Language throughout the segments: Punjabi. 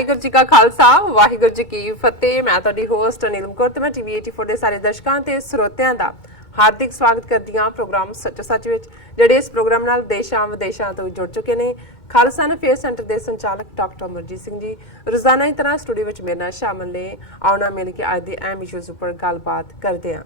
ਵਾਹਿਗੁਰੂ ਜੀ ਕਾ ਖਾਲਸਾ ਵਾਹਿਗੁਰੂ ਜੀ ਕੀ ਫਤਿਹ। ਮੈਂ ਤੁਹਾਡੀ ਹੋਸਟ ਨੀਲਮ ਕੌਰ ਤੇ ਮੈਂ ਟੀਵੀ 84 ਦੇ ਸਾਰੇ ਦਰਸ਼ਕਾਂ ਤੇ ਸਰੋਤਿਆਂ ਦਾ ਹਾਰਦਿਕ ਸਵਾਗਤ ਕਰਦੀ ਹਾਂ ਪ੍ਰੋਗਰਾਮ ਸੱਚੋ ਸੱਚ ਵਿੱਚ, ਜਿਹੜੇ ਇਸ ਪ੍ਰੋਗਰਾਮ ਨਾਲ ਦੇਸ਼ਾਂ ਵਿਦੇਸ਼ਾਂ ਤੋਂ ਜੁੜ ਚੁੱਕੇ ਨੇ। ਖਾਲਸਾ ਅਫੇਅਰ ਸੈਂਟਰ ਦੇ ਸੰਚਾਲਕ ਡਾਕਟਰ ਅਮਰਜੀਤ ਸਿੰਘ ਜੀ ਰੋਜ਼ਾਨਾ ਦੀ ਤਰ੍ਹਾਂ ਸਟੂਡੀਓ ਵਿੱਚ ਮੇਰੇ ਨਾਲ ਸ਼ਾਮਲ ਨੇ। ਆਉਣਾ ਮਿਲ ਕੇ ਅੱਜ ਦੇ ਅਹਿਮ ਇਸ਼ੂਜ਼ ਉੱਪਰ ਗੱਲਬਾਤ ਕਰਦੇ ਹਾਂ।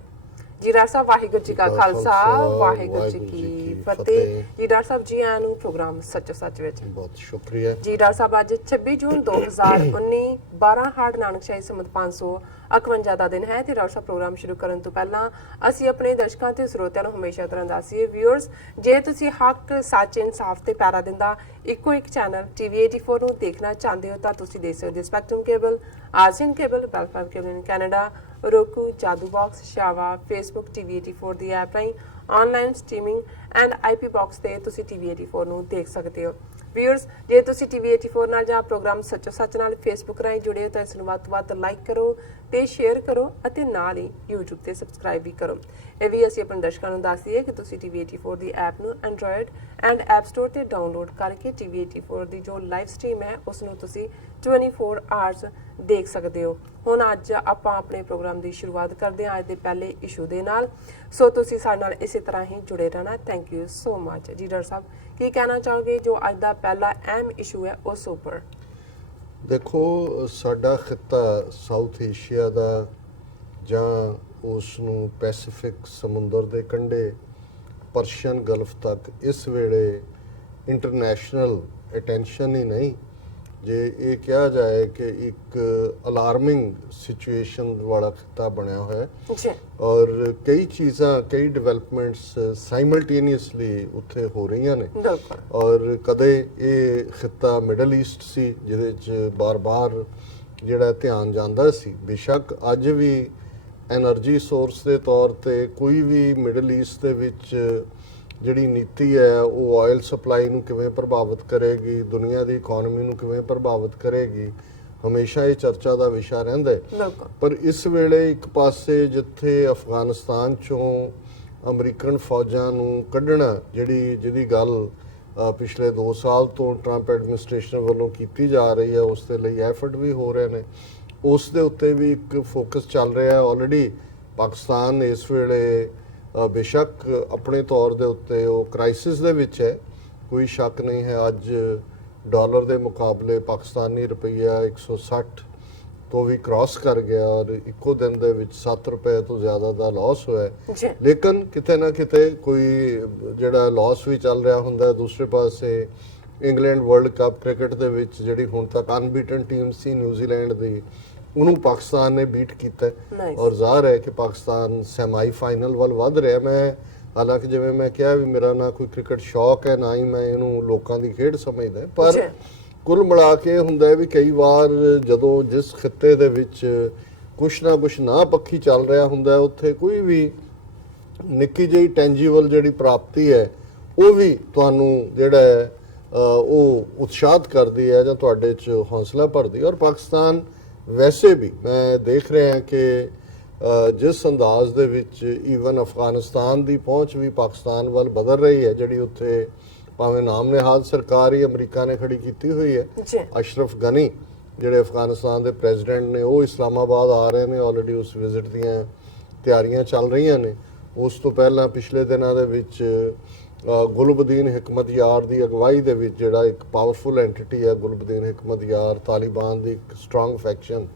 ਜੀ ਡਾਕਟਰ ਸਾਹਿਬ ਵਾਹਿਗੁਰੂ ਜੀ ਕਾ ਖਾਲਸਾ ਵਾਹਿਗੁਰੂ ਜੀ ਕੀ ਫਤਿਹ। ਜੀ ਡਾਕਟਰ ਸਾਹਿਬ ਜੀ ਆਇਆਂ ਨੂੰ ਪ੍ਰੋਗਰਾਮ ਸੱਚੋ ਸੱਚ ਵਿੱਚ ਬਹੁਤ ਸ਼ੁਕਰੀਆ ਜੀ। ਡਾਕਟਰ ਸਾਹਿਬ ਅੱਜ 26 ਜੂਨ 2019 12 ਹਾੜ ਨਾਨਕਸ਼ਾਹੀ ਸੰਮਤ 551 ਦਾ ਦਿਨ ਹੈ ਤੇ ਡਾਕਟਰ ਸਾਹਿਬ ਪ੍ਰੋਗਰਾਮ ਸ਼ੁਰੂ ਕਰਨ ਤੋਂ ਪਹਿਲਾਂ ਅਸੀਂ ਆਪਣੇ ਦਰਸ਼ਕਾਂ ਤੇ ਸਰੋਤਿਆਂ ਨੂੰ ਹਮੇਸ਼ਾ ਤਰ੍ਹਾਂ ਦੱਸੀਏ ਵਿਊਅਰਸ, ਜੇ ਤੁਸੀਂ ਹੱਕ ਸੱਚ ਇਨਸਾਫ ਤੇ ਪੈਰਾ ਦਿੰਦਾ ਇੱਕੋ ਇੱਕ ਚੈਨਲ ਟੀਵੀ 84 ਨੂੰ ਦੇਖਣਾ ਚਾਹੁੰਦੇ ਹੋ ਤਾਂ ਤੁਸੀਂ ਦੇਖ ਸਕਦੇ ਹੋ spectrum cable, Asian cable, Bell 5 cable in Canada, roku, Jadoo box, ਸ਼ਾਵਾ, ਫੇਸਬੁੱਕ ਟੀਵੀ 84 ਦੀ ਐਪ ਰਾਹੀਂ online streaming and IP box ਤੇ ਤੁਸੀਂ ਟੀਵੀ 84 ਨੂੰ ਦੇਖ ਸਕਦੇ ਹੋ। ਵਿਊਅਰਸ, ਜੇ ਤੁਸੀਂ ਟੀਵੀ 84 ਨਾਲ ਜਾਂ ਪ੍ਰੋਗਰਾਮ ਸੱਚੋ ਸੱਚ ਨਾਲ ਫੇਸਬੁੱਕ ਰਾਹੀਂ ਜੁੜੇ ਹੋ ਤਾਂ ਇਸ ਨੂੰ ਵੱਧ ਤੋਂ ਵੱਧ ਲਾਈਕ ਕਰੋ ਤੇ ਸ਼ੇਅਰ ਕਰੋ ਅਤੇ ਨਾਲ ਹੀ YouTube ਤੇ ਸਬਸਕ੍ਰਾਈਬ ਵੀ ਕਰੋ। ਇਹ ਵੀ ਅਸੀਂ ਆਪਣੇ ਦਰਸ਼ਕਾਂ ਨੂੰ ਦੱਸ ਦਈਏ ਕਿ ਤੁਸੀਂ ਟੀਵੀ 84 ਦੀ ਐਪ ਨੂੰ ਐਂਡਰੋਇਡ ਐਂਡ ਐਪ ਸਟੋਰ ਤੇ ਡਾਊਨਲੋਡ ਕਰਕੇ ਟੀਵੀ 84 ਦੀ ਜੋ ਲਾਈਵ ਸਟ੍ਰੀਮ ਹੈ ਉਸ ਨੂੰ ਤੁਸੀਂ 24 ਆਵਰਸ ਦੇਖ ਸਕਦੇ ਹੋ। ਹੁਣ ਅੱਜ ਆਪਾਂ ਆਪਣੇ ਪ੍ਰੋਗਰਾਮ ਦੀ ਸ਼ੁਰੂਆਤ ਕਰਦੇ ਹਾਂ ਅੱਜ ਦੇ ਪਹਿਲੇ ਇਸ਼ੂ ਦੇ ਨਾਲ, ਸੋ ਤੁਸੀਂ ਸਾਡੇ ਨਾਲ ਇਸੇ ਤਰ੍ਹਾਂ ਹੀ ਜੁੜੇ ਰਹਿਣਾ। Thank you so much. ਜੀ ਡਾਕਟਰ ਸਾਹਿਬ ਕੀ ਕਹਿਣਾ ਚਾਹੋਗੇ ਜੋ ਅੱਜ ਦਾ ਪਹਿਲਾ ਅਹਿਮ ਇਸ਼ੂ ਹੈ ਉਸ ਉੱਪਰ? ਦੇਖੋ, ਸਾਡਾ ਖਿੱਤਾ ਸਾਊਥ ਏਸ਼ੀਆ ਦਾ ਜਾਂ ਉਸ ਨੂੰ ਪੈਸੀਫਿਕ ਸਮੁੰਦਰ ਦੇ ਕੰਢੇ ਪਰਸ਼ੀਅਨ ਗਲਫ ਤੱਕ ਇਸ ਵੇਲੇ ਇੰਟਰਨੈਸ਼ਨਲ ਅਟੈਂਸ਼ਨ ਹੀ ਨਹੀਂ, ਜੇ ਇਹ ਕਿਹਾ ਜਾਏ ਕਿ ਇੱਕ ਅਲਾਰਮਿੰਗ ਸਿਚੁਏਸ਼ਨ ਵਾਲਾ ਖਿੱਤਾ ਬਣਿਆ ਹੋਇਆ ਹੈ ਔਰ ਕਈ ਚੀਜ਼ਾਂ, ਕਈ ਡਿਵੈਲਪਮੈਂਟਸ ਸਾਈਮਲਟੇਨੀਅਸਲੀ ਉੱਥੇ ਹੋ ਰਹੀਆਂ ਨੇ। ਔਰ ਕਦੇ ਇਹ ਖਿੱਤਾ ਮਿਡਲ ਈਸਟ ਸੀ ਜਿਹਦੇ 'ਚ ਬਾਰ-ਬਾਰ ਜਿਹੜਾ ਧਿਆਨ ਜਾਂਦਾ ਸੀ। ਬੇਸ਼ੱਕ ਅੱਜ ਵੀ ਐਨਰਜੀ ਸੋਰਸ ਦੇ ਤੌਰ ਤੇ ਕੋਈ ਵੀ ਮਿਡਲ ਈਸਟ ਦੇ ਵਿੱਚ ਜਿਹੜੀ ਨੀਤੀ ਹੈ ਉਹ ਆਇਲ ਸਪਲਾਈ ਨੂੰ ਕਿਵੇਂ ਪ੍ਰਭਾਵਿਤ ਕਰੇਗੀ, ਦੁਨੀਆ ਦੀ ਇਕਨੋਮੀ ਨੂੰ ਕਿਵੇਂ ਪ੍ਰਭਾਵਿਤ ਕਰੇਗੀ, ਹਮੇਸ਼ਾ ਇਹ ਚਰਚਾ ਦਾ ਵਿਸ਼ਾ ਰਹਿੰਦਾ ਹੈ। ਪਰ ਇਸ ਵੇਲੇ ਇੱਕ ਪਾਸੇ ਜਿੱਥੇ ਅਫਗਾਨਿਸਤਾਨ ਚੋਂ ਅਮਰੀਕਨ ਫੌਜਾਂ ਨੂੰ ਕੱਢਣਾ, ਜਿਹਦੀ ਗੱਲ ਪਿਛਲੇ 2 ਸਾਲ ਤੋਂ ਟਰੰਪ ਐਡਮਿਨਿਸਟ੍ਰੇਸ਼ਨ ਵੱਲੋਂ ਕੀਤੀ ਜਾ ਰਹੀ ਹੈ, ਉਸ ਦੇ ਲਈ ਐਫਰਟ ਵੀ ਹੋ ਰਹੇ ਨੇ, ਉਸ ਦੇ ਉੱਤੇ ਵੀ ਇੱਕ ਫੋਕਸ ਚੱਲ ਰਿਹਾ ਹੈ। ਆਲਰੇਡੀ ਪਾਕਿਸਤਾਨ ਇਸ ਵੇਲੇ ਬੇਸ਼ੱਕ ਆਪਣੇ ਤੌਰ ਦੇ ਉੱਤੇ ਉਹ ਕ੍ਰਾਈਸਿਸ ਦੇ ਵਿੱਚ ਹੈ, ਕੋਈ ਸ਼ੱਕ ਨਹੀਂ ਹੈ। ਅੱਜ ਡਾਲਰ ਦੇ ਮੁਕਾਬਲੇ ਪਾਕਿਸਤਾਨੀ ਰੁਪਈਆ 160 ਤੋਂ ਵੀ ਕ੍ਰਾਸ ਕਰ ਗਿਆ ਔਰ ਇੱਕੋ ਦਿਨ ਦੇ ਵਿੱਚ 7 ਰੁਪਏ ਤੋਂ ਜ਼ਿਆਦਾ ਦਾ ਲਾਸ ਹੋਇਆ। ਲੇਕਿਨ ਕਿਤੇ ਨਾ ਕਿਤੇ ਕੋਈ ਜਿਹੜਾ ਲਾਸ ਵੀ ਚੱਲ ਰਿਹਾ ਹੁੰਦਾ। ਦੂਸਰੇ ਪਾਸੇ ਇੰਗਲੈਂਡ ਵਰਲਡ ਕੱਪ ਕ੍ਰਿਕਟ ਦੇ ਵਿੱਚ ਜਿਹੜੀ ਹੁਣ ਤੱਕ ਅਨਬੀਟਨ ਟੀਮ ਸੀ ਨਿਊਜ਼ੀਲੈਂਡ ਦੀ, ਉਹਨੂੰ ਪਾਕਿਸਤਾਨ ਨੇ ਬੀਟ ਕੀਤਾ ਔਰ ਜ਼ਾਹਰ ਹੈ ਕਿ ਪਾਕਿਸਤਾਨ ਸੈਮੀ ਫਾਈਨਲ ਵੱਲ ਵੱਧ ਰਿਹਾ। ਮੈਂ ਹਾਲਾਂਕਿ ਜਿਵੇਂ ਮੈਂ ਕਿਹਾ ਵੀ ਮੇਰਾ ਨਾ ਕੋਈ ਕ੍ਰਿਕਟ ਸ਼ੌਕ ਹੈ ਨਾ ਹੀ ਮੈਂ ਇਹਨੂੰ ਲੋਕਾਂ ਦੀ ਖੇਡ ਸਮਝਦਾ, ਪਰ ਕੁੱਲ ਮਿਲਾ ਕੇ ਹੁੰਦਾ ਹੈ ਵੀ ਕਈ ਵਾਰ ਜਦੋਂ ਜਿਸ ਖਿੱਤੇ ਦੇ ਵਿੱਚ ਕੁਛ ਨਾ ਪੱਖੀ ਚੱਲ ਰਿਹਾ ਹੁੰਦਾ, ਉੱਥੇ ਕੋਈ ਵੀ ਨਿੱਕੀ ਜਿਹੀ ਟੈਂਜੀਬਲ ਜਿਹੜੀ ਪ੍ਰਾਪਤੀ ਹੈ ਉਹ ਵੀ ਤੁਹਾਨੂੰ ਜਿਹੜਾ ਉਹ ਉਤਸ਼ਾਹਿਤ ਕਰਦੀ ਹੈ ਜਾਂ ਤੁਹਾਡੇ 'ਚ ਹੌਸਲਾ ਭਰਦੀ ਹੈ। ਔਰ ਪਾਕਿਸਤਾਨ ਵੈਸੇ ਵੀ ਮੈਂ ਦੇਖ ਰਿਹਾ ਕਿ ਜਿਸ ਅੰਦਾਜ਼ ਦੇ ਵਿੱਚ ਈਵਨ ਅਫਗਾਨਿਸਤਾਨ ਦੀ ਪਹੁੰਚ ਵੀ ਪਾਕਿਸਤਾਨ ਵੱਲ ਬਦਲ ਰਹੀ ਹੈ, ਜਿਹੜੀ ਉੱਥੇ ਭਾਵੇਂ ਨਾਮ ਨਿਹਾਦ ਸਰਕਾਰ ਹੀ ਅਮਰੀਕਾ ਨੇ ਖੜੀ ਕੀਤੀ ਹੋਈ ਹੈ। ਅਸ਼ਰਫ ਗਨੀ ਜਿਹੜੇ ਅਫਗਾਨਿਸਤਾਨ ਦੇ ਪ੍ਰੈਜ਼ੀਡੈਂਟ ਨੇ ਉਹ ਇਸਲਾਮਾਬਾਦ ਆ ਰਹੇ ਨੇ, ਆਲਰੇਡੀ ਉਸ ਵਿਜ਼ਿਟ ਦੀਆਂ ਤਿਆਰੀਆਂ ਚੱਲ ਰਹੀਆਂ ਨੇ। ਉਸ ਤੋਂ ਪਹਿਲਾਂ ਪਿਛਲੇ ਦਿਨਾਂ ਦੇ ਵਿੱਚ ਗੁਲਬਦੀਨ ਹਿਕਮਤ ਯਾਰ ਦੀ ਅਗਵਾਈ ਦੇ ਵਿੱਚ ਜਿਹੜਾ ਇੱਕ ਪਾਵਰਫੁਲ ਐਂਟੀਟੀ ਹੈ ਗੁਲਬਦੀਨ ਹਿਕਮਤ ਯਾਰ, ਤਾਲਿਬਾਨ ਦੀ ਇੱਕ ਸਟਰੋਂਗ ਫੈਕਸ਼ਨ,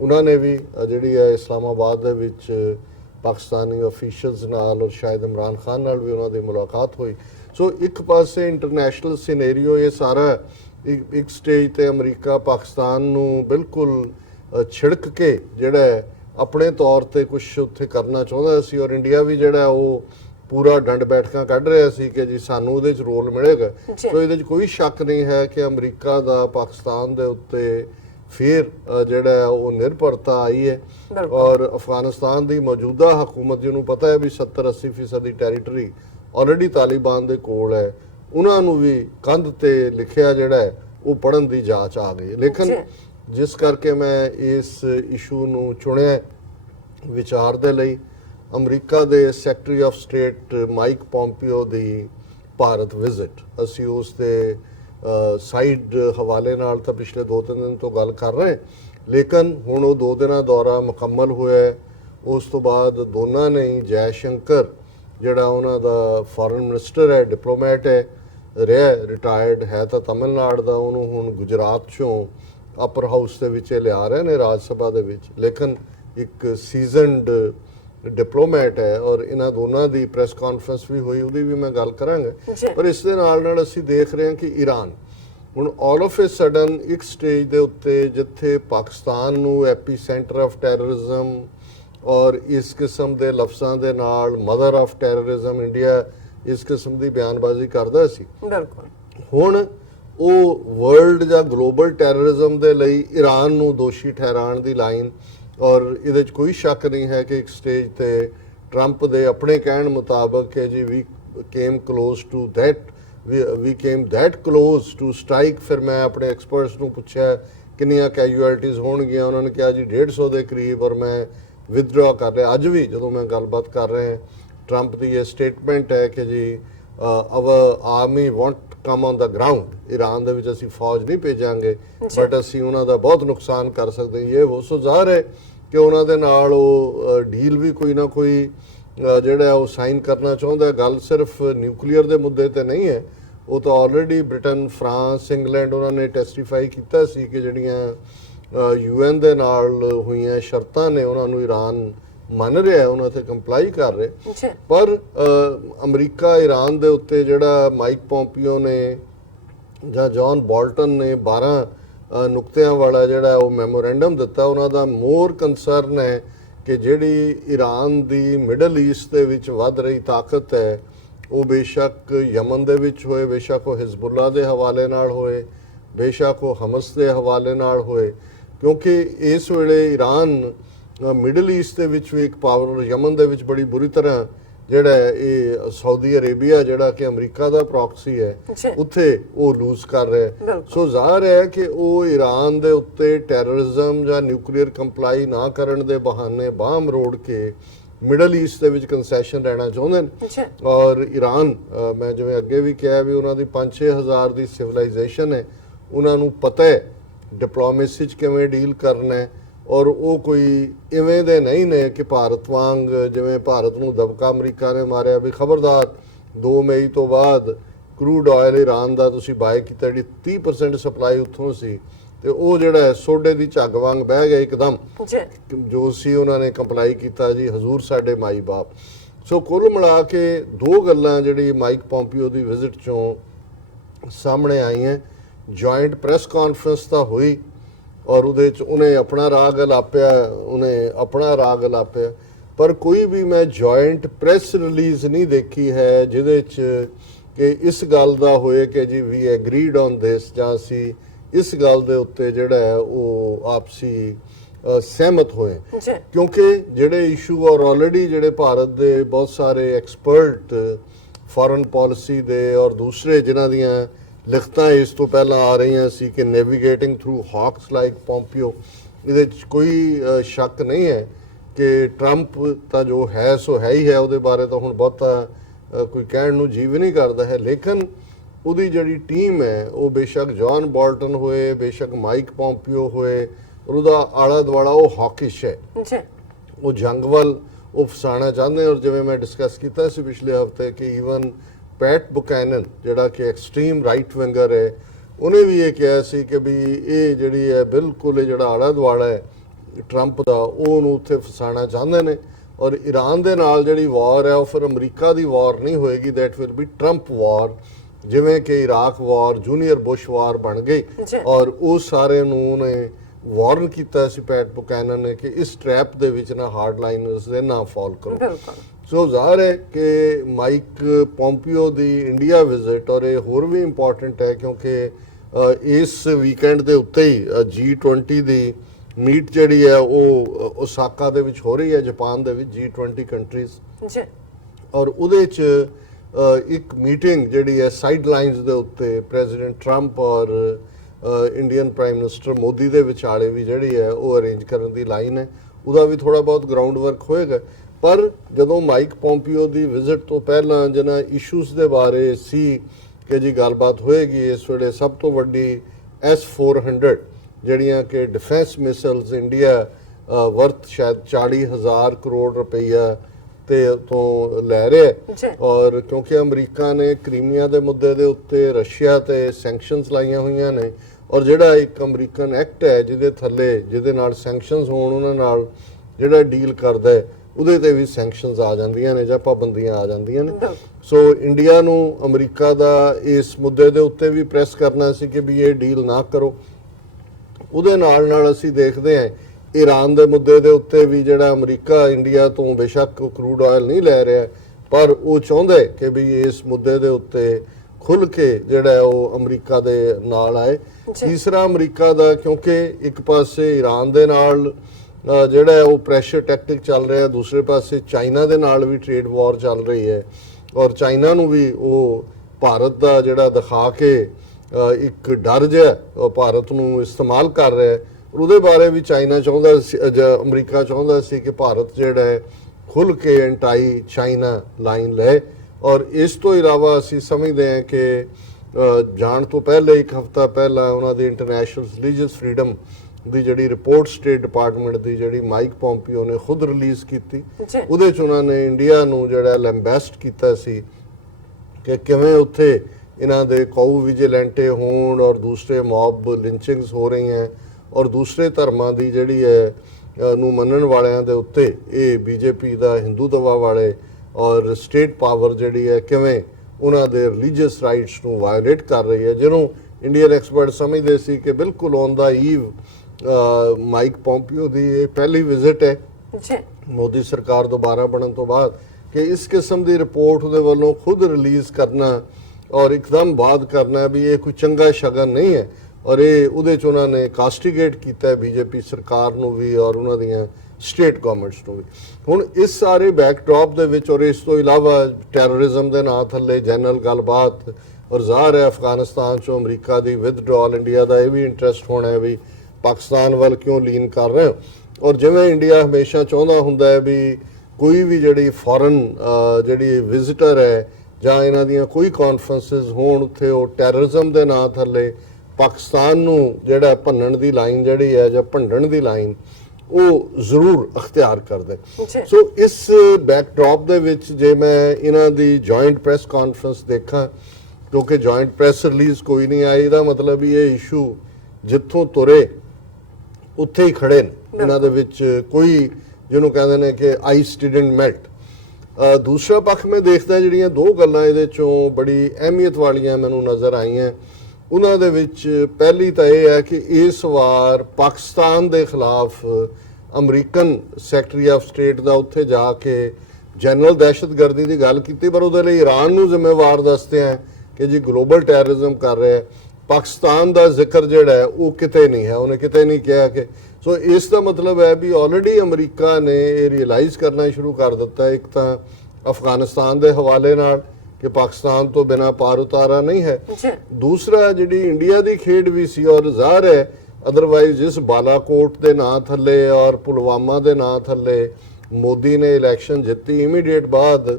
ਉਹਨਾਂ ਨੇ ਵੀ ਜਿਹੜੀ ਹੈ ਇਸਲਾਮਾਬਾਦ ਦੇ ਵਿੱਚ ਪਾਕਿਸਤਾਨੀ ਅਫੀਸ਼ੀਅਲਸ ਨਾਲ ਔਰ ਸ਼ਾਇਦ ਇਮਰਾਨ ਖਾਨ ਨਾਲ ਵੀ ਉਹਨਾਂ ਦੀ ਮੁਲਾਕਾਤ ਹੋਈ। ਸੋ ਇੱਕ ਪਾਸੇ ਇੰਟਰਨੈਸ਼ਨਲ ਸਿਨੈਰੀਓ ਇਹ ਸਾਰਾ ਇੱਕ ਸਟੇਜ ਤੇ ਅਮਰੀਕਾ ਪਾਕਿਸਤਾਨ ਨੂੰ ਬਿਲਕੁਲ ਛਿੜਕ ਕੇ ਜਿਹੜਾ ਆਪਣੇ ਤੌਰ ਤੇ ਕੁਛ ਉੱਥੇ ਕਰਨਾ ਚਾਹੁੰਦਾ ਸੀ ਔਰ ਇੰਡੀਆ ਵੀ ਜਿਹੜਾ ਉਹ ਪੂਰਾ ਡੰਡ ਬੈਠਕਾਂ ਕੱਢ ਰਿਹਾ ਸੀ ਕਿ ਜੀ ਸਾਨੂੰ ਉਹਦੇ 'ਚ ਰੋਲ ਮਿਲੇਗਾ। ਸੋ ਇਹਦੇ 'ਚ ਕੋਈ ਸ਼ੱਕ ਨਹੀਂ ਹੈ ਕਿ ਅਮਰੀਕਾ ਦਾ ਪਾਕਿਸਤਾਨ ਦੇ ਉੱਤੇ ਫਿਰ ਜਿਹੜਾ ਉਹ ਨਿਰਭਰਤਾ ਆਈ ਹੈ ਔਰ ਅਫਗਾਨਿਸਤਾਨ ਦੀ ਮੌਜੂਦਾ ਹਕੂਮਤ ਜਿਹਨੂੰ ਪਤਾ ਹੈ ਵੀ 70-80% ਦੀ ਟੈਰੀਟਰੀ ਆਲਰੇਡੀ ਤਾਲਿਬਾਨ ਦੇ ਕੋਲ ਹੈ, ਉਹਨਾਂ ਨੂੰ ਵੀ ਕੰਧ ਤੇ ਲਿਖਿਆ ਜਿਹੜਾ ਹੈ ਉਹ ਪੜ੍ਹਨ ਦੀ ਜਾਂਚ ਆ ਗਈ। ਲੇਕਿਨ ਜਿਸ ਕਰਕੇ ਮੈਂ ਇਸ ਇਸ਼ੂ ਨੂੰ ਚੁਣਿਆ ਵਿਚਾਰ ਦੇ ਲਈ, ਅਮਰੀਕਾ ਦੇ secretary of state Mike Pompeo ਦੀ ਭਾਰਤ ਵਿਜ਼ਿਟ, ਅਸੀਂ ਉਸ ਦੇ ਸਾਈਡ ਹਵਾਲੇ ਨਾਲ ਤਾਂ ਪਿਛਲੇ 2-3 ਦਿਨ ਤੋਂ ਗੱਲ ਕਰ ਰਹੇ, ਲੇਕਿਨ ਹੁਣ ਉਹ 2 ਦਿਨਾਂ ਦੌਰਾ ਮੁਕੰਮਲ ਹੋਇਆ ਹੈ। ਉਸ ਤੋਂ ਬਾਅਦ ਦੋਨਾਂ ਨੇ ਜੈ ਸ਼ੰਕਰ ਜਿਹੜਾ ਉਹਨਾਂ ਦਾ ਫੋਰਨ ਮਿਨਿਸਟਰ ਹੈ, ਡਿਪਲੋਮੈਟ ਹੈ, ਰਿਹਾ ਰਿਟਾਇਰਡ ਹੈ ਤਾਂ ਤਮਿਲਨਾਡੂ ਦਾ, ਉਹਨੂੰ ਹੁਣ ਗੁਜਰਾਤ ਚੋਂ ਅਪਰ ਹਾਊਸ ਦੇ ਵਿੱਚ ਲਿਆ ਰਹੇ ਨੇ ਰਾਜ ਸਭਾ ਦੇ ਵਿੱਚ, ਲੇਕਿਨ ਇੱਕ ਸੀਜ਼ਨਡ ਡਿਪਲੋਮੈਟ ਹੈ। ਔਰ ਇਹਨਾਂ ਦੋਨਾਂ ਦੀ ਪ੍ਰੈਸ ਕਾਨਫਰੰਸ ਵੀ ਹੋਈ, ਉਹਦੀ ਵੀ ਮੈਂ ਗੱਲ ਕਰਾਂਗਾ। ਪਰ ਇਸ ਦੇ ਨਾਲ ਅਸੀਂ ਦੇਖ ਰਹੇ ਹਾਂ ਕਿ ਈਰਾਨ ਹੁਣ ਆਲ ਆਫ ਏ ਸਡਨ ਇੱਕ ਸਟੇਜ ਦੇ ਉੱਤੇ, ਜਿੱਥੇ ਪਾਕਿਸਤਾਨ ਨੂੰ ਐਪੀ ਸੈਂਟਰ ਆਫ ਟੈਰਰਿਜ਼ਮ ਔਰ ਇਸ ਕਿਸਮ ਦੇ ਲਫ਼ਜ਼ਾਂ ਦੇ ਨਾਲ ਮਦਰ ਆਫ ਟੈਰਰਿਜ਼ਮ ਇੰਡੀਆ ਇਸ ਕਿਸਮ ਦੀ ਬਿਆਨਬਾਜ਼ੀ ਕਰਦਾ ਸੀ, ਬਿਲਕੁਲ ਹੁਣ ਉਹ ਵਰਲਡ ਜਾਂ ਗਲੋਬਲ ਟੈਰਰਿਜ਼ਮ ਦੇ ਲਈ ਈਰਾਨ ਨੂੰ ਦੋਸ਼ੀ ਠਹਿਰਾਉਣ ਦੀ ਲਾਈਨ। ਔਰ ਇਹਦੇ 'ਚ ਕੋਈ ਸ਼ੱਕ ਨਹੀਂ ਹੈ ਕਿ ਇੱਕ ਸਟੇਜ ਤੇ ਟਰੰਪ ਦੇ ਆਪਣੇ ਕਹਿਣ ਮੁਤਾਬਕ ਕਿ ਜੀ we came close to that we came that close to strike. ਫਿਰ ਮੈਂ ਆਪਣੇ ਐਕਸਪਰਟਸ ਨੂੰ ਪੁੱਛਿਆ ਕਿੰਨੀਆਂ ਕੈਜੂਅਲਟੀਜ਼ ਹੋਣਗੀਆਂ, ਉਹਨਾਂ ਨੇ ਕਿਹਾ ਜੀ 150 ਦੇ ਕਰੀਬ, ਔਰ ਮੈਂ ਵਿਦਡਰਾ ਕਰ ਰਿਹਾ। ਅੱਜ ਵੀ ਜਦੋਂ ਮੈਂ ਗੱਲਬਾਤ ਕਰ ਰਿਹਾ, ਟਰੰਪ ਦੀ ਇਹ ਸਟੇਟਮੈਂਟ ਹੈ ਕਿ ਜੀ our army won't come on the ground, Iran ਦੇ ਵਿੱਚ ਅਸੀਂ ਫੌਜ ਨਹੀਂ ਭੇਜਾਂਗੇ, ਬਟ ਅਸੀਂ ਉਹਨਾਂ ਦਾ ਬਹੁਤ ਨੁਕਸਾਨ ਕਰ ਸਕਦੇ। ਇਹ ਉਹ ਸੋ ਜ਼ਾਹਰ ਹੈ ਕਿ ਉਹਨਾਂ ਦੇ ਨਾਲ ਉਹ ਡੀਲ ਵੀ ਕੋਈ ਨਾ ਕੋਈ ਜਿਹੜਾ ਉਹ ਸਾਈਨ ਕਰਨਾ ਚਾਹੁੰਦਾ। ਗੱਲ ਸਿਰਫ ਨਿਊਕਲੀਅਰ ਦੇ ਮੁੱਦੇ ਤੇ ਨਹੀਂ ਹੈ, ਉਹ ਤਾਂ ਆਲਰੇਡੀ ਬ੍ਰਿਟਨ, ਫਰਾਂਸ, ਇੰਗਲੈਂਡ ਉਹਨਾਂ ਨੇ ਟੈਸਟੀਫਾਈ ਕੀਤਾ ਸੀ ਕਿ ਜਿਹੜੀਆਂ UN ਦੇ ਨਾਲ ਹੋਈਆਂ ਸ਼ਰਤਾਂ ਨੇ ਉਹਨਾਂ ਨੂੰ ਈਰਾਨ ਮੰਨ ਰਿਹਾ, ਉਹਨਾਂ ਤੇ ਕੰਪਲਾਈ ਕਰ ਰਹੇ। ਪਰ ਅਮਰੀਕਾ ਈਰਾਨ ਦੇ ਉੱਤੇ ਜਿਹੜਾ ਮਾਈਕ ਪੋਂਪੀਓ ਨੇ ਜਾਂ ਜੌਨ ਬੋਲਟਨ ਨੇ 12 ਨੁਕਤਿਆਂ ਵਾਲਾ ਜਿਹੜਾ ਉਹ ਮੈਮੋਰੈਂਡਮ ਦਿੱਤਾ, ਉਹਨਾਂ ਦਾ ਮੋਰ ਕੰਸਰਨ ਹੈ ਕਿ ਜਿਹੜੀ ਈਰਾਨ ਦੀ ਮਿਡਲ ਈਸਟ ਦੇ ਵਿੱਚ ਵੱਧ ਰਹੀ ਤਾਕਤ ਹੈ, ਉਹ ਬੇਸ਼ੱਕ ਯਮਨ ਦੇ ਵਿੱਚ ਹੋਏ, ਬੇਸ਼ੱਕ ਉਹ ਹਿਜ਼ਬੁੱਲਾ ਦੇ ਹਵਾਲੇ ਨਾਲ ਹੋਏ, ਬੇਸ਼ੱਕ ਉਹ ਹਮਸ ਦੇ ਹਵਾਲੇ ਨਾਲ ਹੋਏ, ਕਿਉਂਕਿ ਇਸ ਵੇਲੇ ਈਰਾਨ ਮਿਡਲ ਈਸਟ ਦੇ ਵਿੱਚ ਵੀ ਇੱਕ ਪਾਵਰ, ਯਮਨ ਦੇ ਵਿੱਚ ਬੜੀ ਬੁਰੀ ਤਰ੍ਹਾਂ ਜਿਹੜਾ ਇਹ ਸਾਊਦੀ ਅਰੇਬੀਆ ਜਿਹੜਾ ਕਿ ਅਮਰੀਕਾ ਦਾ ਪ੍ਰੌਕਸੀ ਹੈ, ਉੱਥੇ ਉਹ ਲੂਜ਼ ਕਰ ਰਿਹਾ। ਸੋ ਜ਼ਾਹਰ ਹੈ ਕਿ ਉਹ ਈਰਾਨ ਦੇ ਉੱਤੇ ਟੈਰਰਿਜ਼ਮ ਜਾਂ ਨਿਊਕਲੀਅਰ ਕੰਪਲਾਈ ਨਾ ਕਰਨ ਦੇ ਬਹਾਨੇ ਬਾਂਹ ਮਰੋੜ ਕੇ ਮਿਡਲ ਈਸਟ ਦੇ ਵਿੱਚ ਕੰਸੈਸ਼ਨ ਰਹਿਣਾ ਚਾਹੁੰਦੇ ਨੇ। ਔਰ ਈਰਾਨ, ਮੈਂ ਜਿਵੇਂ ਅੱਗੇ ਵੀ ਕਿਹਾ ਵੀ ਉਹਨਾਂ ਦੀ 5-6 ਹਜ਼ਾਰ ਦੀ ਸਿਵਲਾਈਜੇਸ਼ਨ ਹੈ, ਉਹਨਾਂ ਨੂੰ ਪਤਾ ਹੈ ਡਿਪਲੋਮੇਸੀ 'ਚ ਕਿਵੇਂ ਡੀਲ ਕਰਨਾ ਹੈ। ਔਰ ਉਹ ਕੋਈ ਇਵੇਂ ਦੇ ਨਹੀਂ ਨੇ ਕਿ ਭਾਰਤ ਵਾਂਗ, ਜਿਵੇਂ ਭਾਰਤ ਨੂੰ ਦਬਕਾ ਅਮਰੀਕਾ ਨੇ ਮਾਰਿਆ ਵੀ ਖਬਰਦਾਰ 2 ਮਈ ਤੋਂ ਬਾਅਦ ਕਰੂਡ ਆਇਲ ਈਰਾਨ ਦਾ ਤੁਸੀਂ ਬਾਏ ਕੀਤਾ, ਜਿਹੜੀ 30% ਸਪਲਾਈ ਉੱਥੋਂ ਸੀ, ਤੇ ਉਹ ਜਿਹੜਾ ਸੋਡੇ ਦੀ ਝੱਗ ਵਾਂਗ ਬਹਿ ਗਿਆ ਇੱਕਦਮ, ਜੋ ਸੀ ਉਹਨਾਂ ਨੇ ਕੰਪਲਾਈ ਕੀਤਾ ਜੀ, ਹਜ਼ੂਰ ਸਾਡੇ ਮਾਈ ਬਾਪ। ਸੋ ਕੁੱਲ ਮਿਲਾ ਕੇ 2 ਗੱਲਾਂ ਜਿਹੜੀ ਮਾਈਕ ਪੋਂਪੀਓ ਦੀ ਵਿਜ਼ਿਟ ਚੋਂ ਸਾਹਮਣੇ ਆਈਆਂ। ਜੁਆਇੰਟ ਪ੍ਰੈਸ ਕਾਨਫਰੰਸ ਤਾਂ ਹੋਈ ਔਰ ਉਹਦੇ 'ਚ ਉਹਨੇ ਆਪਣਾ ਰਾਗ ਅਲਾਪਿਆ, ਪਰ ਕੋਈ ਵੀ ਮੈਂ ਜੁਆਇੰਟ ਪ੍ਰੈਸ ਰਿਲੀਜ਼ ਨਹੀਂ ਦੇਖੀ ਹੈ ਜਿਹਦੇ 'ਚ ਕਿ ਇਸ ਗੱਲ ਦਾ ਹੋਏ ਕਿ ਜੀ ਵੀ ਐਗਰੀਡ ਔਨ ਦਿਸ, ਜਾਂ ਅਸੀਂ ਇਸ ਗੱਲ ਦੇ ਉੱਤੇ ਜਿਹੜਾ ਹੈ ਉਹ ਆਪਸੀ ਸਹਿਮਤ ਹੋਏ। ਕਿਉਂਕਿ ਜਿਹੜੇ ਇਸ਼ੂ ਔਰ ਆਲਰੇਡੀ ਜਿਹੜੇ ਭਾਰਤ ਦੇ ਬਹੁਤ ਸਾਰੇ ਐਕਸਪਰਟ ਫੋਰਨ ਪਾਲਿਸੀ ਦੇ ਔਰ ਦੂਸਰੇ ਜਿਨ੍ਹਾਂ ਦੀਆਂ ਲਿਖਤਾਂ ਇਸ ਤੋਂ ਪਹਿਲਾਂ ਆ ਰਹੀਆਂ ਸੀ ਕਿ ਨੈਵੀਗੇਟਿੰਗ ਥਰੂ ਹਾਕਸ ਲਾਈਕ ਪੋਂਪੀਓ, ਇਹਦੇ 'ਚ ਕੋਈ ਸ਼ੱਕ ਨਹੀਂ ਹੈ ਕਿ ਟਰੰਪ ਤਾਂ ਜੋ ਹੈ ਸੋ ਹੈ ਹੀ ਹੈ, ਉਹਦੇ ਬਾਰੇ ਤਾਂ ਹੁਣ ਬਹੁਤਾ ਕੋਈ ਕਹਿਣ ਨੂੰ ਜੀਵ ਨਹੀਂ ਕਰਦਾ ਹੈ। ਲੇਕਿਨ ਉਹਦੀ ਜਿਹੜੀ ਟੀਮ ਹੈ ਉਹ ਬੇਸ਼ੱਕ ਜੌਨ ਬੋਲਟਨ ਹੋਏ, ਬੇਸ਼ੱਕ ਮਾਈਕ ਪੋਂਪੀਓ ਹੋਏ, ਉਹਦਾ ਆਲਾ ਦੁਆਲਾ ਉਹ ਹੌਕਿਸ਼ ਹੈ, ਉਹ ਜੰਗ ਵੱਲ ਉਹ ਫਸਾਉਣਾ ਚਾਹੁੰਦੇ। ਔਰ ਜਿਵੇਂ ਮੈਂ ਡਿਸਕਸ ਕੀਤਾ ਸੀ ਪਿਛਲੇ ਹਫਤੇ ਕਿ ਈਵਨ ਪੈਟ ਬੁਕੈਨਨ ਜਿਹੜਾ ਕਿ ਐਕਸਟ੍ਰੀਮ ਰਾਈਟ ਵਿੰਗਰ ਹੈ, ਉਹਨੇ ਵੀ ਇਹ ਕਿਹਾ ਸੀ ਕਿ ਵੀ ਇਹ ਜਿਹੜੀ ਹੈ ਬਿਲਕੁਲ ਇਹ ਜਿਹੜਾ ਆਲਾ ਦੁਆਲਾ ਹੈ ਟਰੰਪ ਦਾ, ਉਹਨੂੰ ਉੱਥੇ ਫਸਾਉਣਾ ਚਾਹੁੰਦੇ ਨੇ। ਔਰ ਈਰਾਨ ਦੇ ਨਾਲ ਜਿਹੜੀ ਵਾਰ ਹੈ ਉਹ ਫਿਰ ਅਮਰੀਕਾ ਦੀ ਵਾਰ ਨਹੀਂ ਹੋਏਗੀ, ਦੈਟ ਵਿਲ ਬੀ ਟਰੰਪ ਵਾਰ, ਜਿਵੇਂ ਕਿ ਇਰਾਕ ਵਾਰ ਜੂਨੀਅਰ ਬੁਸ਼ ਵਾਰ ਬਣ ਗਈ। ਔਰ ਉਹ ਸਾਰੇ ਨੂੰ ਉਹਨੇ ਵਾਰਨ ਕੀਤਾ ਸੀ ਪੈਟ ਬੁਕੈਨਨ ਨੇ ਕਿ ਇਸ ਟ੍ਰੈਪ ਦੇ ਵਿੱਚ ਨਾ ਹਾਰਡ ਲਾਈਨਰਸ ਦੇ ਨਾ ਫਾਲ ਕਰੋ। ਸੋ ਜ਼ਾਹਰ ਹੈ ਕਿ ਮਾਈਕ ਪੋਂਪੀਓ ਦੀ ਇੰਡੀਆ ਵਿਜ਼ਿਟ, ਔਰ ਇਹ ਹੋਰ ਵੀ ਇੰਪੋਰਟੈਂਟ ਹੈ ਕਿਉਂਕਿ ਇਸ ਵੀਕਐਂਡ ਦੇ ਉੱਤੇ ਹੀ G20 ਦੀ ਮੀਟ ਜਿਹੜੀ ਹੈ ਉਹ ਓਸਾਕਾ ਦੇ ਵਿੱਚ ਹੋ ਰਹੀ ਹੈ, ਜਾਪਾਨ ਦੇ ਵਿੱਚ, G20 ਕੰਟਰੀਜ਼। ਔਰ ਉਹਦੇ 'ਚ ਇੱਕ ਮੀਟਿੰਗ ਜਿਹੜੀ ਹੈ ਸਾਈਡ ਲਾਈਨਸ ਦੇ ਉੱਤੇ ਪ੍ਰੈਜ਼ੀਡੈਂਟ ਟਰੰਪ ਔਰ ਇੰਡੀਅਨ ਪ੍ਰਾਈਮ ਮਿਨਿਸਟਰ ਮੋਦੀ ਦੇ ਵਿਚਾਲੇ ਵੀ ਜਿਹੜੀ ਹੈ ਉਹ ਅਰੇਂਜ ਕਰਨ ਦੀ ਲਾਈਨ ਹੈ, ਉਹਦਾ ਵੀ ਥੋੜਾ ਬਹੁਤ ਗਰਾਊਂਡ ਵਰਕ ਹੋਏਗਾ। ਪਰ ਜਦੋਂ ਮਾਈਕ ਪੋਂਪੀਓ ਦੀ ਵਿਜ਼ਿਟ ਤੋਂ ਪਹਿਲਾਂ ਜਿਹਨਾਂ ਇਸ਼ੂਜ਼ ਦੇ ਬਾਰੇ ਸੀ ਕਿ ਜੀ ਗੱਲਬਾਤ ਹੋਏਗੀ। ਇਸ ਵੇਲੇ ਸਭ ਤੋਂ ਵੱਡੀ S-400 ਜਿਹੜੀਆਂ ਕਿ ਡਿਫੈਂਸ ਮਿਸਲਸ ਇੰਡੀਆ ਵਰਥ ਸ਼ਾਇਦ 40,000 ਕਰੋੜ ਰੁਪਈਆ ਤੇ ਤੋਂ ਲੈ ਰਿਹਾ। ਔਰ ਕਿਉਂਕਿ ਅਮਰੀਕਾ ਨੇ ਕ੍ਰੀਮੀਆ ਦੇ ਮੁੱਦੇ ਦੇ ਉੱਤੇ ਰਸ਼ੀਆ ਤੇ ਸੈਂਕਸ਼ਨਸ ਲਾਈਆਂ ਹੋਈਆਂ ਨੇ, ਔਰ ਜਿਹੜਾ ਇੱਕ ਅਮਰੀਕਨ ਐਕਟ ਹੈ ਜਿਹਦੇ ਨਾਲ ਸੈਂਕਸ਼ਨਸ ਹੋਣ, ਉਹਨਾਂ ਨਾਲ ਜਿਹੜਾ ਡੀਲ ਕਰਦਾ ਹੈ ਉਹਦੇ ਤੇ ਵੀ ਸੈਂਕਸ਼ਨਸ ਆ ਜਾਂਦੀਆਂ ਨੇ ਜਾਂ ਪਾਬੰਦੀਆਂ ਆ ਜਾਂਦੀਆਂ ਨੇ। ਸੋ ਇੰਡੀਆ ਨੂੰ ਅਮਰੀਕਾ ਦਾ ਇਸ ਮੁੱਦੇ ਦੇ ਉੱਤੇ ਵੀ ਪ੍ਰੈਸ ਕਰਨਾ ਸੀ ਕਿ ਵੀ ਇਹ ਡੀਲ ਨਾ ਕਰੋ। ਉਹਦੇ ਨਾਲ ਅਸੀਂ ਦੇਖਦੇ ਹਾਂ ਈਰਾਨ ਦੇ ਮੁੱਦੇ ਦੇ ਉੱਤੇ ਵੀ ਜਿਹੜਾ ਅਮਰੀਕਾ ਇੰਡੀਆ ਤੋਂ ਬੇਸ਼ੱਕ ਕਰੂਡ ਆਇਲ ਨਹੀਂ ਲੈ ਰਿਹਾ, ਪਰ ਉਹ ਚਾਹੁੰਦਾ ਕਿ ਵੀ ਇਸ ਮੁੱਦੇ ਦੇ ਉੱਤੇ ਖੁੱਲ ਕੇ ਜਿਹੜਾ ਉਹ ਅਮਰੀਕਾ ਦੇ ਨਾਲ ਆਏ। ਤੀਸਰਾ ਅਮਰੀਕਾ ਦਾ, ਕਿਉਂਕਿ ਇੱਕ ਪਾਸੇ ਈਰਾਨ ਦੇ ਨਾਲ ਜਿਹੜਾ ਉਹ ਪ੍ਰੈਸ਼ਰ ਟੈਕਟਿਕ ਚੱਲ ਰਿਹਾ, ਦੂਸਰੇ ਪਾਸੇ ਚਾਈਨਾ ਦੇ ਨਾਲ ਵੀ ਟ੍ਰੇਡ ਵਾਰ ਚੱਲ ਰਹੀ ਹੈ, ਔਰ ਚਾਈਨਾ ਨੂੰ ਵੀ ਉਹ ਭਾਰਤ ਦਾ ਜਿਹੜਾ ਦਿਖਾ ਕੇ ਇੱਕ ਡਰ ਜਿਹਾ ਭਾਰਤ ਨੂੰ ਇਸਤੇਮਾਲ ਕਰ ਰਿਹਾ ਹੈ। ਉਹਦੇ ਬਾਰੇ ਵੀ ਚਾਈਨਾ ਚਾਹੁੰਦਾ ਸੀ, ਅਮਰੀਕਾ ਚਾਹੁੰਦਾ ਸੀ ਕਿ ਭਾਰਤ ਜਿਹੜਾ ਹੈ ਖੁੱਲ ਕੇ ਐਂਟਾਈ ਚਾਈਨਾ ਲਾਈਨ ਲੈ। ਔਰ ਇਸ ਤੋਂ ਇਲਾਵਾ ਅਸੀਂ ਸਮਝਦੇ ਹਾਂ ਕਿ ਜਾਣ ਤੋਂ ਪਹਿਲੇ ਇੱਕ ਹਫ਼ਤਾ ਪਹਿਲਾਂ ਉਹਨਾਂ ਦੀ ਇੰਟਰਨੈਸ਼ਨਲ ਰਿਲੀਜੀਅਸ ਫਰੀडम ਦੀ ਜਿਹੜੀ ਰਿਪੋਰਟ ਸਟੇਟ ਡਿਪਾਰਟਮੈਂਟ ਦੀ ਜਿਹੜੀ ਮਾਈਕ ਪੋਂਪੀਓ ਨੇ ਖੁਦ ਰਿਲੀਜ਼ ਕੀਤੀ, ਉਹਦੇ 'ਚ ਉਹਨਾਂ ਨੇ ਇੰਡੀਆ ਨੂੰ ਜਿਹੜਾ ਲੈਂਬੈਸਟ ਕੀਤਾ ਸੀ ਕਿ ਕਿਵੇਂ ਉੱਥੇ ਇਹਨਾਂ ਦੇ ਕਾਊ ਵਿਜੀਲੈਂਟੇ ਹੋਣ ਔਰ ਦੂਸਰੇ ਮੌਬ ਲਿੰਚਿੰਗਸ ਹੋ ਰਹੀਆਂ, ਔਰ ਦੂਸਰੇ ਧਰਮਾਂ ਦੀ ਜਿਹੜੀ ਹੈ ਨੂੰ ਮੰਨਣ ਵਾਲਿਆਂ ਦੇ ਉੱਤੇ ਇਹ ਬੀਜੇਪੀ ਦਾ ਹਿੰਦੂਤਵਾ ਵਾਲੇ ਔਰ ਸਟੇਟ ਪਾਵਰ ਜਿਹੜੀ ਹੈ ਕਿਵੇਂ ਉਹਨਾਂ ਦੇ ਰਿਲੀਜੀਅਸ ਰਾਈਟਸ ਨੂੰ ਵਾਇਓਲੇਟ ਕਰ ਰਹੀ ਹੈ, ਜਿਹਨੂੰ ਇੰਡੀਅਨ ਐਕਸਪਰਟ ਸਮਝਦੇ ਸੀ ਕਿ ਬਿਲਕੁਲ on the eve Mike Pompeo ਦੀ ਇਹ ਪਹਿਲੀ ਵਿਜ਼ਿਟ ਹੈ ਮੋਦੀ ਸਰਕਾਰ ਦੁਬਾਰਾ ਬਣਨ ਤੋਂ ਬਾਅਦ, ਕਿ ਇਸ ਕਿਸਮ ਦੀ ਰਿਪੋਰਟ ਉਹਦੇ ਵੱਲੋਂ ਖੁਦ ਰਿਲੀਜ਼ ਕਰਨਾ ਔਰ ਇੱਕਦਮ ਬਾਅਦ ਕਰਨਾ ਵੀ ਇਹ ਕੋਈ ਚੰਗਾ ਸ਼ਗਨ ਨਹੀਂ ਹੈ। ਔਰ ਇਹ ਉਹਦੇ 'ਚ ਉਹਨਾਂ ਨੇ ਕਾਸਟੀਗੇਟ ਕੀਤਾ ਬੀਜੇਪੀ ਸਰਕਾਰ ਨੂੰ ਵੀ ਔਰ ਉਹਨਾਂ ਦੀਆਂ ਸਟੇਟ ਗਵਰਨਮੈਂਟਸ ਨੂੰ ਵੀ। ਹੁਣ ਇਸ ਸਾਰੇ ਬੈਕਡ੍ਰੌਪ ਦੇ ਵਿੱਚ ਔਰ ਇਸ ਤੋਂ ਇਲਾਵਾ ਟੈਰਰਿਜ਼ਮ ਦੇ ਨਾਂ ਥੱਲੇ ਜਨਰਲ ਗੱਲਬਾਤ, ਔਰ ਜ਼ਾਹਰ ਹੈ ਅਫਗਾਨਿਸਤਾਨ 'ਚੋਂ ਅਮਰੀਕਾ ਦੀ ਵਿਦਡਰਾਅਲ, ਇੰਡੀਆ ਦਾ ਇਹ ਵੀ ਇੰਟਰਸਟ ਹੋਣਾ ਹੈ ਵੀ ਪਾਕਿਸਤਾਨ ਵੱਲ ਕਿਉਂ ਲੀਨ ਕਰ ਰਹੇ ਹੋ। ਔਰ ਜਿਵੇਂ ਇੰਡੀਆ ਹਮੇਸ਼ਾ ਚਾਹੁੰਦਾ ਹੁੰਦਾ ਹੈ ਵੀ ਕੋਈ ਵੀ ਜਿਹੜੀ ਫੋਰਨ ਜਿਹੜੀ ਵਿਜ਼ਿਟਰ ਹੈ ਜਾਂ ਇਹਨਾਂ ਦੀਆਂ ਕੋਈ ਕਾਨਫਰੰਸਿਸ ਹੋਣ, ਉੱਥੇ ਉਹ ਟੈਰਰਿਜ਼ਮ ਦੇ ਨਾਂ ਥੱਲੇ ਪਾਕਿਸਤਾਨ ਨੂੰ ਜਿਹੜਾ ਭੰਨਣ ਦੀ ਲਾਈਨ ਜਿਹੜੀ ਹੈ ਜਾਂ ਭੰਡਣ ਦੀ ਲਾਈਨ ਉਹ ਜ਼ਰੂਰ ਅਖਤਿਆਰ ਕਰਦੇ। ਸੋ ਇਸ ਬੈਕਡ੍ਰੌਪ ਦੇ ਵਿੱਚ ਜੇ ਮੈਂ ਇਹਨਾਂ ਦੀ ਜੁਆਇੰਟ ਪ੍ਰੈਸ ਕਾਨਫਰੰਸ ਦੇਖਾਂ, ਕਿਉਂਕਿ ਜੁਆਇੰਟ ਪ੍ਰੈਸ ਰਿਲੀਜ਼ ਕੋਈ ਨਹੀਂ ਆਈ, ਇਹਦਾ ਮਤਲਬ ਵੀ ਇਹ ਇਸ਼ੂ ਜਿੱਥੋਂ ਤੁਰੇ ਉੱਥੇ ਹੀ ਖੜੇ ਨੇ, ਇਹਨਾਂ ਦੇ ਵਿੱਚ ਕੋਈ ਜਿਹਨੂੰ ਕਹਿੰਦੇ ਨੇ ਕਿ ਆਈਸ ਡਿਡਨਟ ਮੈਲਟ। ਦੂਸਰਾ ਪੱਖ ਮੈਂ ਦੇਖਦਾ ਜਿਹੜੀਆਂ ਦੋ ਗੱਲਾਂ ਇਹਦੇ ਚੋਂ ਬੜੀ ਅਹਿਮੀਅਤ ਵਾਲੀਆਂ ਮੈਨੂੰ ਨਜ਼ਰ ਆਈਆਂ, ਉਹਨਾਂ ਦੇ ਵਿੱਚ ਪਹਿਲੀ ਤਾਂ ਇਹ ਹੈ ਕਿ ਇਸ ਵਾਰ ਪਾਕਿਸਤਾਨ ਦੇ ਖਿਲਾਫ ਅਮਰੀਕਨ ਸੈਕਟਰੀ ਆਫ ਸਟੇਟ ਦਾ ਉੱਥੇ ਜਾ ਕੇ ਜਨਰਲ ਦਹਿਸ਼ਤਗਰਦੀ ਦੀ ਗੱਲ ਕੀਤੀ, ਪਰ ਉਹਦੇ ਲਈ ਈਰਾਨ ਨੂੰ ਜ਼ਿੰਮੇਵਾਰ ਦੱਸਦੇ ਆ ਕਿ ਜੀ ਗਲੋਬਲ ਟੈਰਰਿਜ਼ਮ ਕਰ ਰਿਹਾ ਹੈ। ਪਾਕਿਸਤਾਨ ਦਾ ਜ਼ਿਕਰ ਜਿਹੜਾ ਹੈ ਉਹ ਕਿਤੇ ਨਹੀਂ ਹੈ, ਉਹਨੇ ਕਿਤੇ ਨਹੀਂ ਕਿਹਾ ਕਿ। ਸੋ ਇਸ ਦਾ ਮਤਲਬ ਹੈ ਵੀ ਆਲਰੇਡੀ ਅਮਰੀਕਾ ਨੇ ਇਹ ਰਿਅਲਾਈਜ਼ ਕਰਨਾ ਸ਼ੁਰੂ ਕਰ ਦਿੱਤਾ, ਇੱਕ ਤਾਂ ਅਫਗਾਨਿਸਤਾਨ ਦੇ ਹਵਾਲੇ ਨਾਲ ਕਿ ਪਾਕਿਸਤਾਨ ਤੋਂ ਬਿਨਾਂ ਪਾਰ ਉਤਾਰਾ ਨਹੀਂ ਹੈ, ਦੂਸਰਾ ਜਿਹੜੀ ਇੰਡੀਆ ਦੀ ਖੇਡ ਵੀ ਸੀ। ਔਰ ਜ਼ਾਹਰ ਹੈ ਅਦਰਵਾਈਜ਼ ਇਸ ਬਾਲਾਕੋਟ ਦੇ ਨਾਂ ਥੱਲੇ ਔਰ ਪੁਲਵਾਮਾ ਦੇ ਨਾਂ ਥੱਲੇ ਮੋਦੀ ਨੇ ਇਲੈਕਸ਼ਨ ਜਿੱਤੀ, ਇਮੀਡੀਏਟ ਬਾਅਦ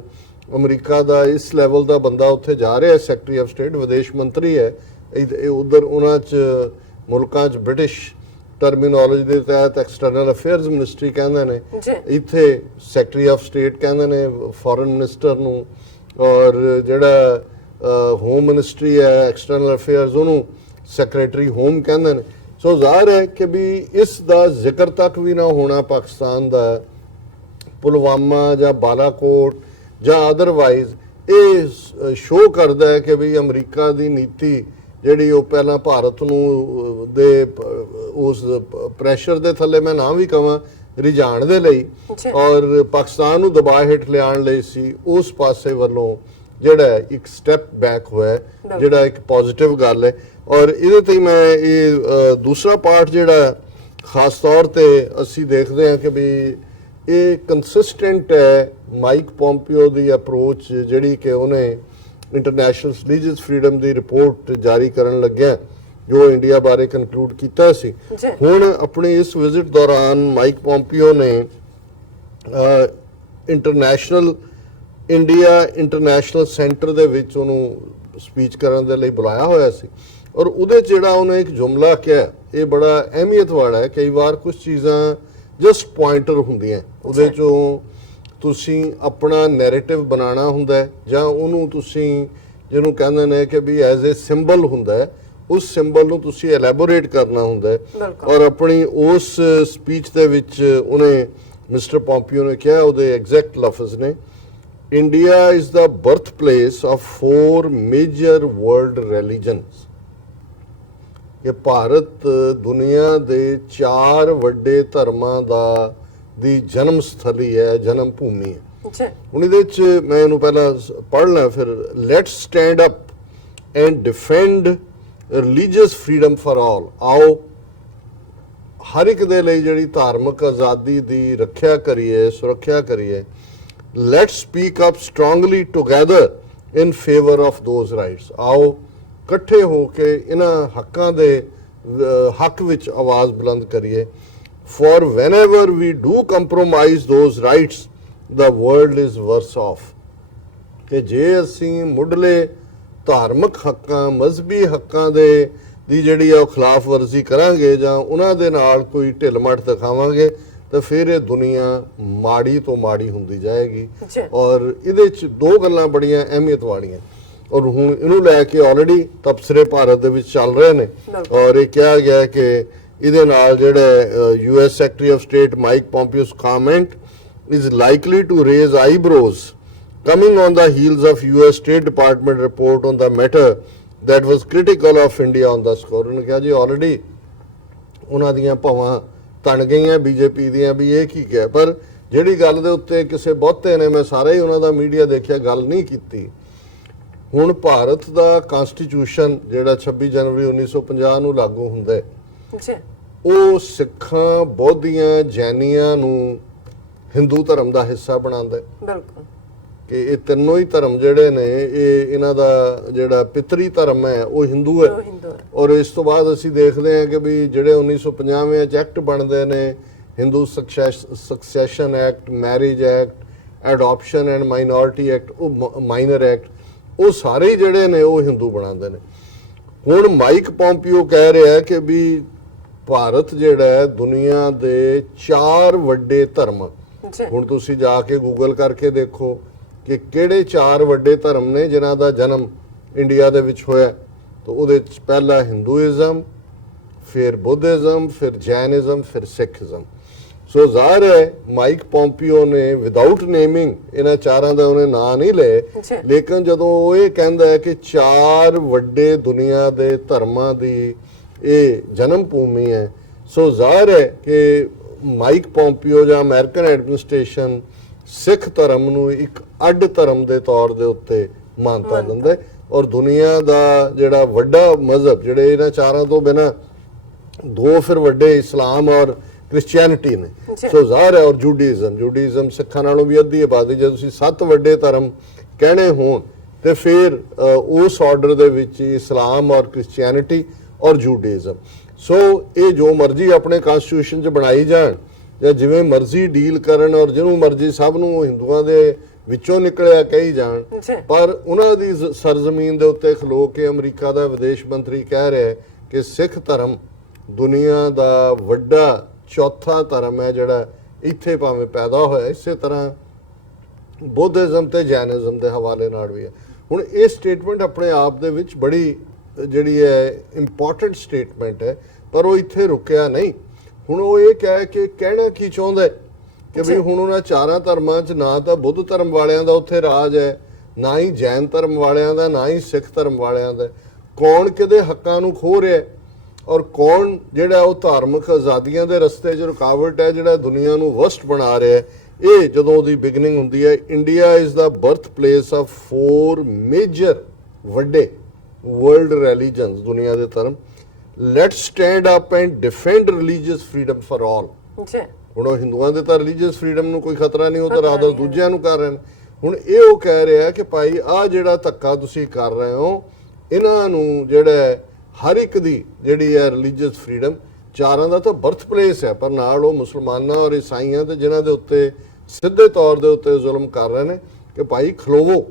ਅਮਰੀਕਾ ਦਾ ਇਸ ਲੈਵਲ ਦਾ ਬੰਦਾ ਉੱਥੇ ਜਾ ਰਿਹਾ, ਸੈਕਟਰੀ ਆਫ ਸਟੇਟ ਵਿਦੇਸ਼ ਮੰਤਰੀ ਹੈ। ਉਧਰ ਉਹਨਾਂ 'ਚ ਮੁਲਕਾਂ 'ਚ ਬ੍ਰਿਟਿਸ਼ ਟਰਮੀਨੋਲੋਜੀ ਦੇ ਤਹਿਤ ਐਕਸਟਰਨਲ ਅਫੇਅਰਸ ਮਿਨਿਸਟਰੀ ਕਹਿੰਦੇ ਨੇ, ਇੱਥੇ ਸੈਕਟਰੀ ਆਫ ਸਟੇਟ ਕਹਿੰਦੇ ਨੇ ਫੋਰਨ ਮਿਨਿਸਟਰ ਨੂੰ, ਔਰ ਜਿਹੜਾ ਹੋਮ ਮਿਨਿਸਟਰੀ ਹੈ ਐਕਸਟਰਨਲ ਅਫੇਅਰਸ ਉਹਨੂੰ ਸੈਕਟਰੀ ਹੋਮ ਕਹਿੰਦੇ ਨੇ। ਸੋ ਜ਼ਾਹਰ ਹੈ ਕਿ ਵੀ ਇਸ ਦਾ ਜ਼ਿਕਰ ਤੱਕ ਵੀ ਨਾ ਹੋਣਾ ਪਾਕਿਸਤਾਨ ਦਾ ਪੁਲਵਾਮਾ ਜਾਂ ਬਾਲਾਕੋਟ ਜਾਂ ਅਦਰਵਾਈਜ਼, ਇਹ ਸ਼ੋਅ ਕਰਦਾ ਹੈ ਕਿ ਵੀ ਅਮਰੀਕਾ ਦੀ ਨੀਤੀ ਜਿਹੜੀ ਉਹ ਪਹਿਲਾਂ ਭਾਰਤ ਨੂੰ ਦੇ ਉਸ ਪ੍ਰੈਸ਼ਰ ਦੇ ਥੱਲੇ ਮੈਂ ਨਾ ਵੀ ਕਹਾਂ ਰਿਝਾਣ ਦੇ ਲਈ ਔਰ ਪਾਕਿਸਤਾਨ ਨੂੰ ਦਬਾਅ ਹੇਠ ਲਿਆਉਣ ਲਈ ਸੀ, ਉਸ ਪਾਸੇ ਵੱਲੋਂ ਜਿਹੜਾ ਇੱਕ ਸਟੈਪ ਬੈਕ ਹੋਇਆ, ਜਿਹੜਾ ਇੱਕ ਪੋਜ਼ਿਟਿਵ ਗੱਲ ਹੈ। ਔਰ ਇਹਦੇ ਤੇ ਮੈਂ ਇਹ ਦੂਸਰਾ ਪਾਰਟ ਜਿਹੜਾ ਖਾਸ ਤੌਰ ਤੇ ਅਸੀਂ ਦੇਖਦੇ ਹਾਂ ਕਿ ਵੀ ਇਹ ਕੰਸਿਸਟੈਂਟ ਹੈ ਮਾਈਕ ਪੋਂਪੀਓ ਦੀ ਅਪਰੋਚ, ਜਿਹੜੀ ਕਿ ਉਹਨੇ ਇੰਟਰਨੈਸ਼ਨਲ ਰਿਲੀਜੀਅਸ ਫਰੀडम ਦੀ ਰਿਪੋਰਟ ਜਾਰੀ ਕਰਨ ਲੱਗਿਆ ਜੋ ਇੰਡੀਆ ਬਾਰੇ ਕਨਕਲੂਡ ਕੀਤਾ ਸੀ। ਹੁਣ ਆਪਣੀ ਇਸ ਵਿਜ਼ਿਟ ਦੌਰਾਨ ਮਾਈਕ ਪੋਂਪੀਓ ਨੇ ਇੰਡੀਆ ਇੰਟਰਨੈਸ਼ਨਲ ਸੈਂਟਰ ਦੇ ਵਿੱਚ ਉਹਨੂੰ ਸਪੀਚ ਕਰਨ ਦੇ ਲਈ ਬੁਲਾਇਆ ਹੋਇਆ ਸੀ ਔਰ ਉਹਦੇ 'ਚ ਜਿਹੜਾ ਉਹਨੇ ਇੱਕ ਜੁਮਲਾ ਕਿਹਾ ਇਹ ਬੜਾ ਅਹਿਮੀਅਤ ਵਾਲਾ ਹੈ। ਕਈ ਵਾਰ ਕੁਝ ਚੀਜ਼ਾਂ ਜਸਟ ਪੁਆਇੰਟਰ ਹੁੰਦੀਆਂ, ਉਹਦੇ 'ਚੋਂ ਤੁਸੀਂ ਆਪਣਾ ਨੈਰੇਟਿਵ ਬਣਾਉਣਾ ਹੁੰਦਾ ਹੈ ਜਾਂ ਉਹਨੂੰ ਤੁਸੀਂ ਜਿਹਨੂੰ ਕਹਿੰਦੇ ਨੇ ਕਿ ਵੀ ਐਜ਼ ਏ ਸਿੰਬਲ ਹੁੰਦਾ ਹੈ, ਉਸ ਸਿੰਬਲ ਨੂੰ ਤੁਸੀਂ ਐਲੈਬੋਰੇਟ ਕਰਨਾ ਹੁੰਦਾ ਹੈ। ਔਰ ਆਪਣੀ ਉਸ ਸਪੀਚ ਦੇ ਵਿੱਚ ਉਹਨੇ ਮਿਸਟਰ ਪੋਂਪੀਓ ਨੇ ਕਿਹਾ, ਉਹਦੇ ਐਗਜ਼ੈਕਟ ਲਫ਼ਜ਼ ਨੇ, India is the birth place of 4 major world religions. ਇਹ ਭਾਰਤ ਦੁਨੀਆ ਦੇ 4 ਵੱਡੇ ਧਰਮਾਂ ਦੀ ਜਨਮ ਸਥਲੀ ਹੈ, ਜਨਮ ਭੂਮੀ ਹੈ। ਹੁਣ ਇਹਦੇ 'ਚ ਮੈਂ ਇਹਨੂੰ ਪਹਿਲਾਂ ਪੜ੍ਹ ਲਾਂ, ਫਿਰ let's stand up and ਡਿਫੈਂਡ religious freedom for all. ਆਓ ਹਰ ਇੱਕ ਦੇ ਲਈ ਜਿਹੜੀ ਧਾਰਮਿਕ ਆਜ਼ਾਦੀ ਦੀ ਰੱਖਿਆ ਕਰੀਏ, ਸੁਰੱਖਿਆ ਕਰੀਏ। Let's speak up strongly together in favour of those rights. ਆਓ ਇਕੱਠੇ ਹੋ ਕੇ ਇਹਨਾਂ ਹੱਕਾਂ ਦੇ ਹੱਕ ਵਿੱਚ ਆਵਾਜ਼ ਬੁਲੰਦ ਕਰੀਏ। For whenever we do compromise those rights the world is worse off। ਕਿ ਜੇ ਅਸੀਂ ਮੁੱਢਲੇ ਧਾਰਮਿਕ ਹੱਕਾਂ, ਮਜ਼ਹਬੀ ਹੱਕਾਂ ਦੀ ਜਿਹੜੀ ਆ ਉਹ ਖਿਲਾਫ ਵਰਜ਼ੀ ਕਰਾਂਗੇ ਜਾਂ ਉਹਨਾਂ ਦੇ ਨਾਲ ਕੋਈ ਢਿੱਲ-ਮੱਠ ਦਿਖਾਵਾਂਗੇ ਤਾਂ ਫਿਰ ਇਹ ਦੁਨੀਆ ਮਾੜੀ ਤੋਂ ਮਾੜੀ ਹੁੰਦੀ ਜਾਏਗੀ। ਔਰ ਇਹਦੇ 'ਚ 2 ਗੱਲਾਂ ਬੜੀਆਂ ਅਹਿਮੀਅਤ ਵਾਲੀਆਂ ਔਰ ਹੁਣ ਇਹਨੂੰ ਲੈ ਕੇ ਆਲਰੇਡੀ ਤਬਸਰੇ ਭਾਰਤ ਦੇ ਵਿੱਚ ਚੱਲ ਰਹੇ ਨੇ ਔਰ ਇਹ ਕਿਹਾ ਗਿਆ ਕਿ ਇਹਦੇ ਨਾਲ ਜਿਹੜਾ US secretary of state Mike Pompeo's comment is likely to raise eyebrows coming on the heels of US State Department report on the matter that was critical of India on the score। ਉਹਨੇ ਕਿਹਾ ਜੀ ਆਲਰੇਡੀ ਉਹਨਾਂ ਦੀਆਂ ਭਾਵਾਂ ਤਣ ਗਈਆਂ ਬੀਜੇਪੀ ਦੀਆਂ ਵੀ ਇਹ ਕੀ ਕਿਹਾ, ਪਰ ਜਿਹੜੀ ਗੱਲ ਦੇ ਉੱਤੇ ਕਿਸੇ ਬਹੁਤੇ ਨੇ, ਮੈਂ ਸਾਰਾ ਹੀ ਉਹਨਾਂ ਦਾ ਮੀਡੀਆ ਦੇਖਿਆ, ਗੱਲ ਨਹੀਂ ਕੀਤੀ। ਹੁਣ ਭਾਰਤ ਦਾ ਕਨਸਟੀਟਿਊਸ਼ਨ ਜਿਹੜਾ 26 ਜਨਵਰੀ 1950 ਨੂੰ ਲਾਗੂ ਹੁੰਦਾ ਹੈ, ਉਹ ਸਿੱਖਾਂ, ਬੌਧੀਆਂ, ਜੈਨੀਆਂ ਨੂੰ ਹਿੰਦੂ ਧਰਮ ਦਾ ਹਿੱਸਾ ਬਣਾਉਂਦਾ ਹੈ। ਬਿਲਕੁਲ ਕਿ ਇਹ ਤਿੰਨੋਂ ਹੀ ਧਰਮ ਜਿਹੜੇ ਨੇ ਇਹਨਾਂ ਦਾ ਜਿਹੜਾ ਪਿਤਰੀ ਧਰਮ ਹੈ ਉਹ ਹਿੰਦੂ ਹੈ। ਔਰ ਇਸ ਤੋਂ ਬਾਅਦ ਅਸੀਂ ਦੇਖਦੇ ਹਾਂ ਕਿ ਵੀ ਜਿਹੜੇ 1950 ਚ ਐਕਟ ਬਣਦੇ ਨੇ, Hindu succession act, marriage act, adoption and minority act, ਉਹ ਮਾਈਨਰ ਐਕਟ, ਉਹ ਸਾਰੇ ਹੀ ਜਿਹੜੇ ਨੇ ਉਹ ਹਿੰਦੂ ਬਣਾਉਂਦੇ ਨੇ। ਹੁਣ ਮਾਈਕ ਪੋਂਪੀਓ ਕਹਿ ਰਿਹਾ ਕਿ ਵੀ ਭਾਰਤ ਜਿਹੜਾ ਹੈ ਦੁਨੀਆ ਦੇ 4 ਵੱਡੇ ਧਰਮ, ਹੁਣ ਤੁਸੀਂ ਜਾ ਕੇ ਗੂਗਲ ਕਰਕੇ ਦੇਖੋ ਕਿ ਕਿਹੜੇ 4 ਵੱਡੇ ਧਰਮ ਨੇ ਜਿਨ੍ਹਾਂ ਦਾ ਜਨਮ ਇੰਡੀਆ ਦੇ ਵਿੱਚ ਹੋਇਆ। ਤਾਂ ਉਹਦੇ ਚ ਪਹਿਲਾ ਹਿੰਦੂਇਜ਼ਮ, ਫਿਰ ਬੁੱਧਿਜ਼ਮ, ਫਿਰ ਜੈਨਿਜ਼ਮ, ਫਿਰ ਸਿੱਖਿਜ਼ਮ। ਸੋ ਜ਼ਾਹਿਰ ਹੈ ਮਾਈਕ ਪੋਂਪੀਓ ਨੇ ਵਿਦਆਊਟ ਨੇਮਿੰਗ ਇਹਨਾਂ 4ਾਂ ਦਾ ਉਹਨੇ ਨਾਂ ਨਹੀਂ ਲਏ, ਲੇਕਿਨ ਜਦੋਂ ਉਹ ਇਹ ਕਹਿੰਦਾ ਹੈ ਕਿ 4 ਵੱਡੇ ਦੁਨੀਆ ਦੇ ਧਰਮਾਂ ਦੀ ਇਹ ਜਨਮ ਭੂਮੀ ਹੈ, ਸੋ ਜ਼ਾਹਿਰ ਹੈ ਕਿ ਮਾਈਕ ਪੋਂਪੀਓ ਜਾਂ ਅਮਰੀਕਨ ਐਡਮਿਨਿਸਟ੍ਰੇਸ਼ਨ ਸਿੱਖ ਧਰਮ ਨੂੰ ਇੱਕ ਅੱਡ ਧਰਮ ਦੇ ਤੌਰ ਦੇ ਉੱਤੇ ਮਾਨਤਾ ਦਿੰਦਾ ਹੈ। ਔਰ ਦੁਨੀਆ ਦਾ ਜਿਹੜਾ ਵੱਡਾ ਮਜ਼ਹਬ, ਜਿਹੜੇ ਇਹਨਾਂ 4ਾਂ ਤੋਂ ਬਿਨਾਂ 2 ਫਿਰ ਵੱਡੇ ਇਸਲਾਮ ਔਰ ਕ੍ਰਿਸਚੀਅਨਿਟੀ ਨੇ, ਸੋ ਜ਼ਾਹਿਰ ਹੈ, ਔਰ ਜੂਡਾਇਜ਼ਮ ਸਿੱਖਾਂ ਨਾਲੋਂ ਵੀ ਅੱਧੀ ਆਬਾਦੀ। ਜੇ ਤੁਸੀਂ 7 ਵੱਡੇ ਧਰਮ ਕਹਿਣੇ ਹੋਣ ਤੇ ਫਿਰ ਉਸ ਆਰਡਰ ਦੇ ਵਿੱਚ ਇਸਲਾਮ ਔਰ ਕ੍ਰਿਸਚੀਅਨਿਟੀ ਔਰ ਜੂਡਾਇਜ਼ਮ। ਸੋ ਇਹ ਜੋ ਮਰਜ਼ੀ ਆਪਣੇ ਕਨਸਟੀਟਿਊਸ਼ਨ 'ਚ ਬਣਾਈ ਜਾਣ ਜਾਂ ਜਿਵੇਂ ਮਰਜ਼ੀ ਡੀਲ ਕਰਨ ਔਰ ਜਿਹਨੂੰ ਮਰਜ਼ੀ ਸਭ ਨੂੰ ਹਿੰਦੂਆਂ ਦੇ ਵਿੱਚੋਂ ਨਿਕਲਿਆ ਕਹੀ ਜਾਣ, ਪਰ ਉਹਨਾਂ ਦੀ ਸਰਜ਼ਮੀਨ ਦੇ ਉੱਤੇ ਖਲੋ ਕੇ ਅਮਰੀਕਾ ਦਾ ਵਿਦੇਸ਼ ਮੰਤਰੀ ਕਹਿ ਰਿਹਾ ਕਿ ਸਿੱਖ ਧਰਮ ਦੁਨੀਆ ਦਾ ਵੱਡਾ 4ਥਾ ਧਰਮ ਹੈ ਜਿਹੜਾ ਇੱਥੇ ਭਾਵੇਂ ਪੈਦਾ ਹੋਇਆ। ਇਸੇ ਤਰ੍ਹਾਂ ਬੁੱਧਿਜ਼ਮ ਤੇ ਜੈਨਿਜ਼ਮ ਦੇ ਹਵਾਲੇ ਨਾਲ ਵੀ ਹੈ। ਹੁਣ ਇਹ ਸਟੇਟਮੈਂਟ ਆਪਣੇ ਆਪ ਦੇ ਵਿੱਚ ਬੜੀ ਜਿਹੜੀ ਹੈ ਇੰਪੋਰਟੈਂਟ ਸਟੇਟਮੈਂਟ ਹੈ, ਪਰ ਉਹ ਇੱਥੇ ਰੁਕਿਆ ਨਹੀਂ। ਹੁਣ ਉਹ ਇਹ ਕਹਿਣਾ ਕੀ ਚਾਹੁੰਦਾ ਕਿ ਵੀ ਹੁਣ ਉਹਨਾਂ 4 ਧਰਮਾਂ 'ਚ ਨਾ ਤਾਂ ਬੁੱਧ ਧਰਮ ਵਾਲਿਆਂ ਦਾ ਉੱਥੇ ਰਾਜ ਹੈ, ਨਾ ਹੀ ਜੈਨ ਧਰਮ ਵਾਲਿਆਂ ਦਾ, ਨਾ ਹੀ ਸਿੱਖ ਧਰਮ ਵਾਲਿਆਂ ਦਾ। ਕੌਣ ਕਿਹਦੇ ਹੱਕਾਂ ਨੂੰ ਖੋਹ ਰਿਹਾ ਔਰ ਕੌਣ ਜਿਹੜਾ ਉਹ ਧਾਰਮਿਕ ਆਜ਼ਾਦੀਆਂ ਦੇ ਰਸਤੇ 'ਚ ਰੁਕਾਵਟ ਹੈ, ਜਿਹੜਾ ਦੁਨੀਆ ਨੂੰ ਵਸਟ ਬਣਾ ਰਿਹਾ ਹੈ। ਇਹ ਜਦੋਂ ਉਹਦੀ ਬਿਗਨਿੰਗ ਹੁੰਦੀ ਹੈ, India is the birth place of 4 major ਵੱਡੇ ਵਰਲਡ ਰਿਲੀਜਨਸ, ਦੁਨੀਆ ਦੇ ਧਰਮ। Let's stand up and ਡਿਫੈਂਡ religious freedom for all. ਹੁਣ ਉਹ ਹਿੰਦੂਆਂ ਦੇ ਤਾਂ ਰਿਲੀਜੀਅਸ ਫਰੀडम ਨੂੰ ਕੋਈ ਖਤਰਾ ਨਹੀਂ, ਉਹ ਤਾਂ ਰਾਦਾ ਦੂਜਿਆਂ ਨੂੰ ਕਰ ਰਹੇ ਨੇ। ਹੁਣ ਇਹ ਉਹ ਕਹਿ ਰਿਹਾ ਕਿ ਭਾਈ ਆਹ ਜਿਹੜਾ ਧੱਕਾ ਤੁਸੀਂ ਕਰ ਰਹੇ ਹੋ, ਇਹਨਾਂ ਨੂੰ ਜਿਹੜਾ ਹਰ ਇੱਕ ਦੀ ਜਿਹੜੀ ਹੈ ਰਿਲੀਜੀਅਸ ਫਰੀडम, 4ਾਂ ਦਾ ਤਾਂ ਬਰਥ ਪਲੇਸ ਹੈ, ਪਰ ਨਾਲ ਉਹ ਮੁਸਲਮਾਨਾਂ ਔਰ ਈਸਾਈਆਂ ਤੇ ਜਿਨ੍ਹਾਂ ਦੇ ਉੱਤੇ ਸਿੱਧੇ ਤੌਰ ਦੇ ਉੱਤੇ ਜ਼ੁਲਮ ਕਰ ਰਹੇ ਨੇ ਕਿ ਭਾਈ ਖਲੋਵੋ,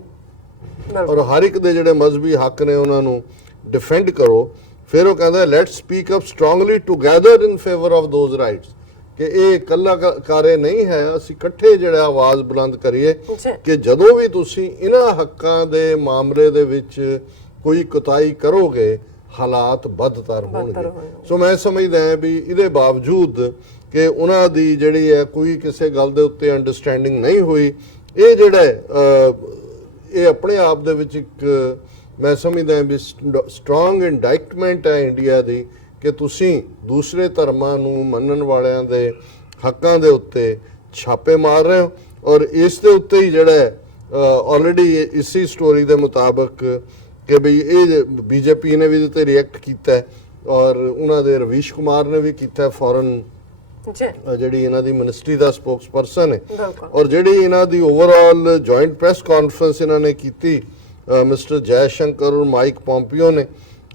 ਔਰ ਹਰ ਇੱਕ ਦੇ ਜਿਹੜੇ ਮਜ਼ਹਬੀ ਹੱਕ ਨੇ ਉਹਨਾਂ ਨੂੰ ਡਿਫੈਂਡ ਕਰੋ। ਫਿਰ ਉਹ ਕਹਿੰਦਾ let's speak up strongly together in favour of those rights, ਕਿ ਇਹ ਇਕੱਲਾ ਕਾਰੇ ਨਹੀਂ ਹੈ, ਅਸੀਂ ਇਕੱਠੇ ਜਿਹੜਾ ਆਵਾਜ਼ ਬੁਲੰਦ ਕਰੀਏ ਕਿ ਜਦੋਂ ਵੀ ਤੁਸੀਂ ਇਹਨਾਂ ਹੱਕਾਂ ਦੇ ਮਾਮਲੇ ਦੇ ਵਿੱਚ ਕੋਈ ਕੁਤਾਹੀ ਕਰੋਗੇ ਹਾਲਾਤ ਬਦਤਰ ਹੋਣਗੇ। ਸੋ ਮੈਂ ਸਮਝਦਾ ਹਾਂ ਵੀ ਇਹਦੇ ਬਾਵਜੂਦ ਕਿ ਉਹਨਾਂ ਦੀ ਜਿਹੜੀ ਹੈ ਕੋਈ ਕਿਸੇ ਗੱਲ ਦੇ ਉੱਤੇ ਅੰਡਰਸਟੈਂਡਿੰਗ ਨਹੀਂ ਹੋਈ, ਇਹ ਜਿਹੜਾ ਇਹ ਆਪਣੇ ਆਪ ਦੇ ਵਿੱਚ ਇੱਕ ਮੈਂ ਸਮਝਦਾ ਹਾਂ ਵੀ ਸਟਰੋਂਗ ਇੰਡਾਇਕਟਮੈਂਟ ਹੈ ਇੰਡੀਆ ਦੀ ਕਿ ਤੁਸੀਂ ਦੂਸਰੇ ਧਰਮਾਂ ਨੂੰ ਮੰਨਣ ਵਾਲਿਆਂ ਦੇ ਹੱਕਾਂ ਦੇ ਉੱਤੇ ਛਾਪੇ ਮਾਰ ਰਹੇ ਹੋ। ਔਰ ਇਸ ਦੇ ਉੱਤੇ ਹੀ ਜਿਹੜਾ ਆਲਰੇਡੀ ਇਸੀ ਸਟੋਰੀ ਦੇ ਮੁਤਾਬਕ ਕਿ ਵੀ ਇਹ ਬੀਜੇਪੀ ਨੇ ਵੀ ਇਹਦੇ ਤੇ ਰਿਐਕਟ ਕੀਤਾ ਔਰ ਉਹਨਾਂ ਦੇ ਰਵੀਸ਼ ਕੁਮਾਰ ਨੇ ਵੀ ਕੀਤਾ, ਫੋਰਨ ਜਿਹੜੀ ਇਹਨਾਂ ਦੀ ਮਿਨਿਸਟਰੀ ਦਾ ਸਪੋਕਸਪਰਸਨ ਹੈ। ਔਰ ਜਿਹੜੀ ਇਹਨਾਂ ਦੀ ਓਵਰਆਲ ਜੁਆਇੰਟ ਪ੍ਰੈਸ ਕਾਨਫਰੰਸ ਇਹਨਾਂ ਨੇ ਕੀਤੀ ਮਿਸਟਰ ਜੈ ਸ਼ੰਕਰ ਔਰ ਮਾਈਕ ਪੋਂਪੀਓ ਨੇ,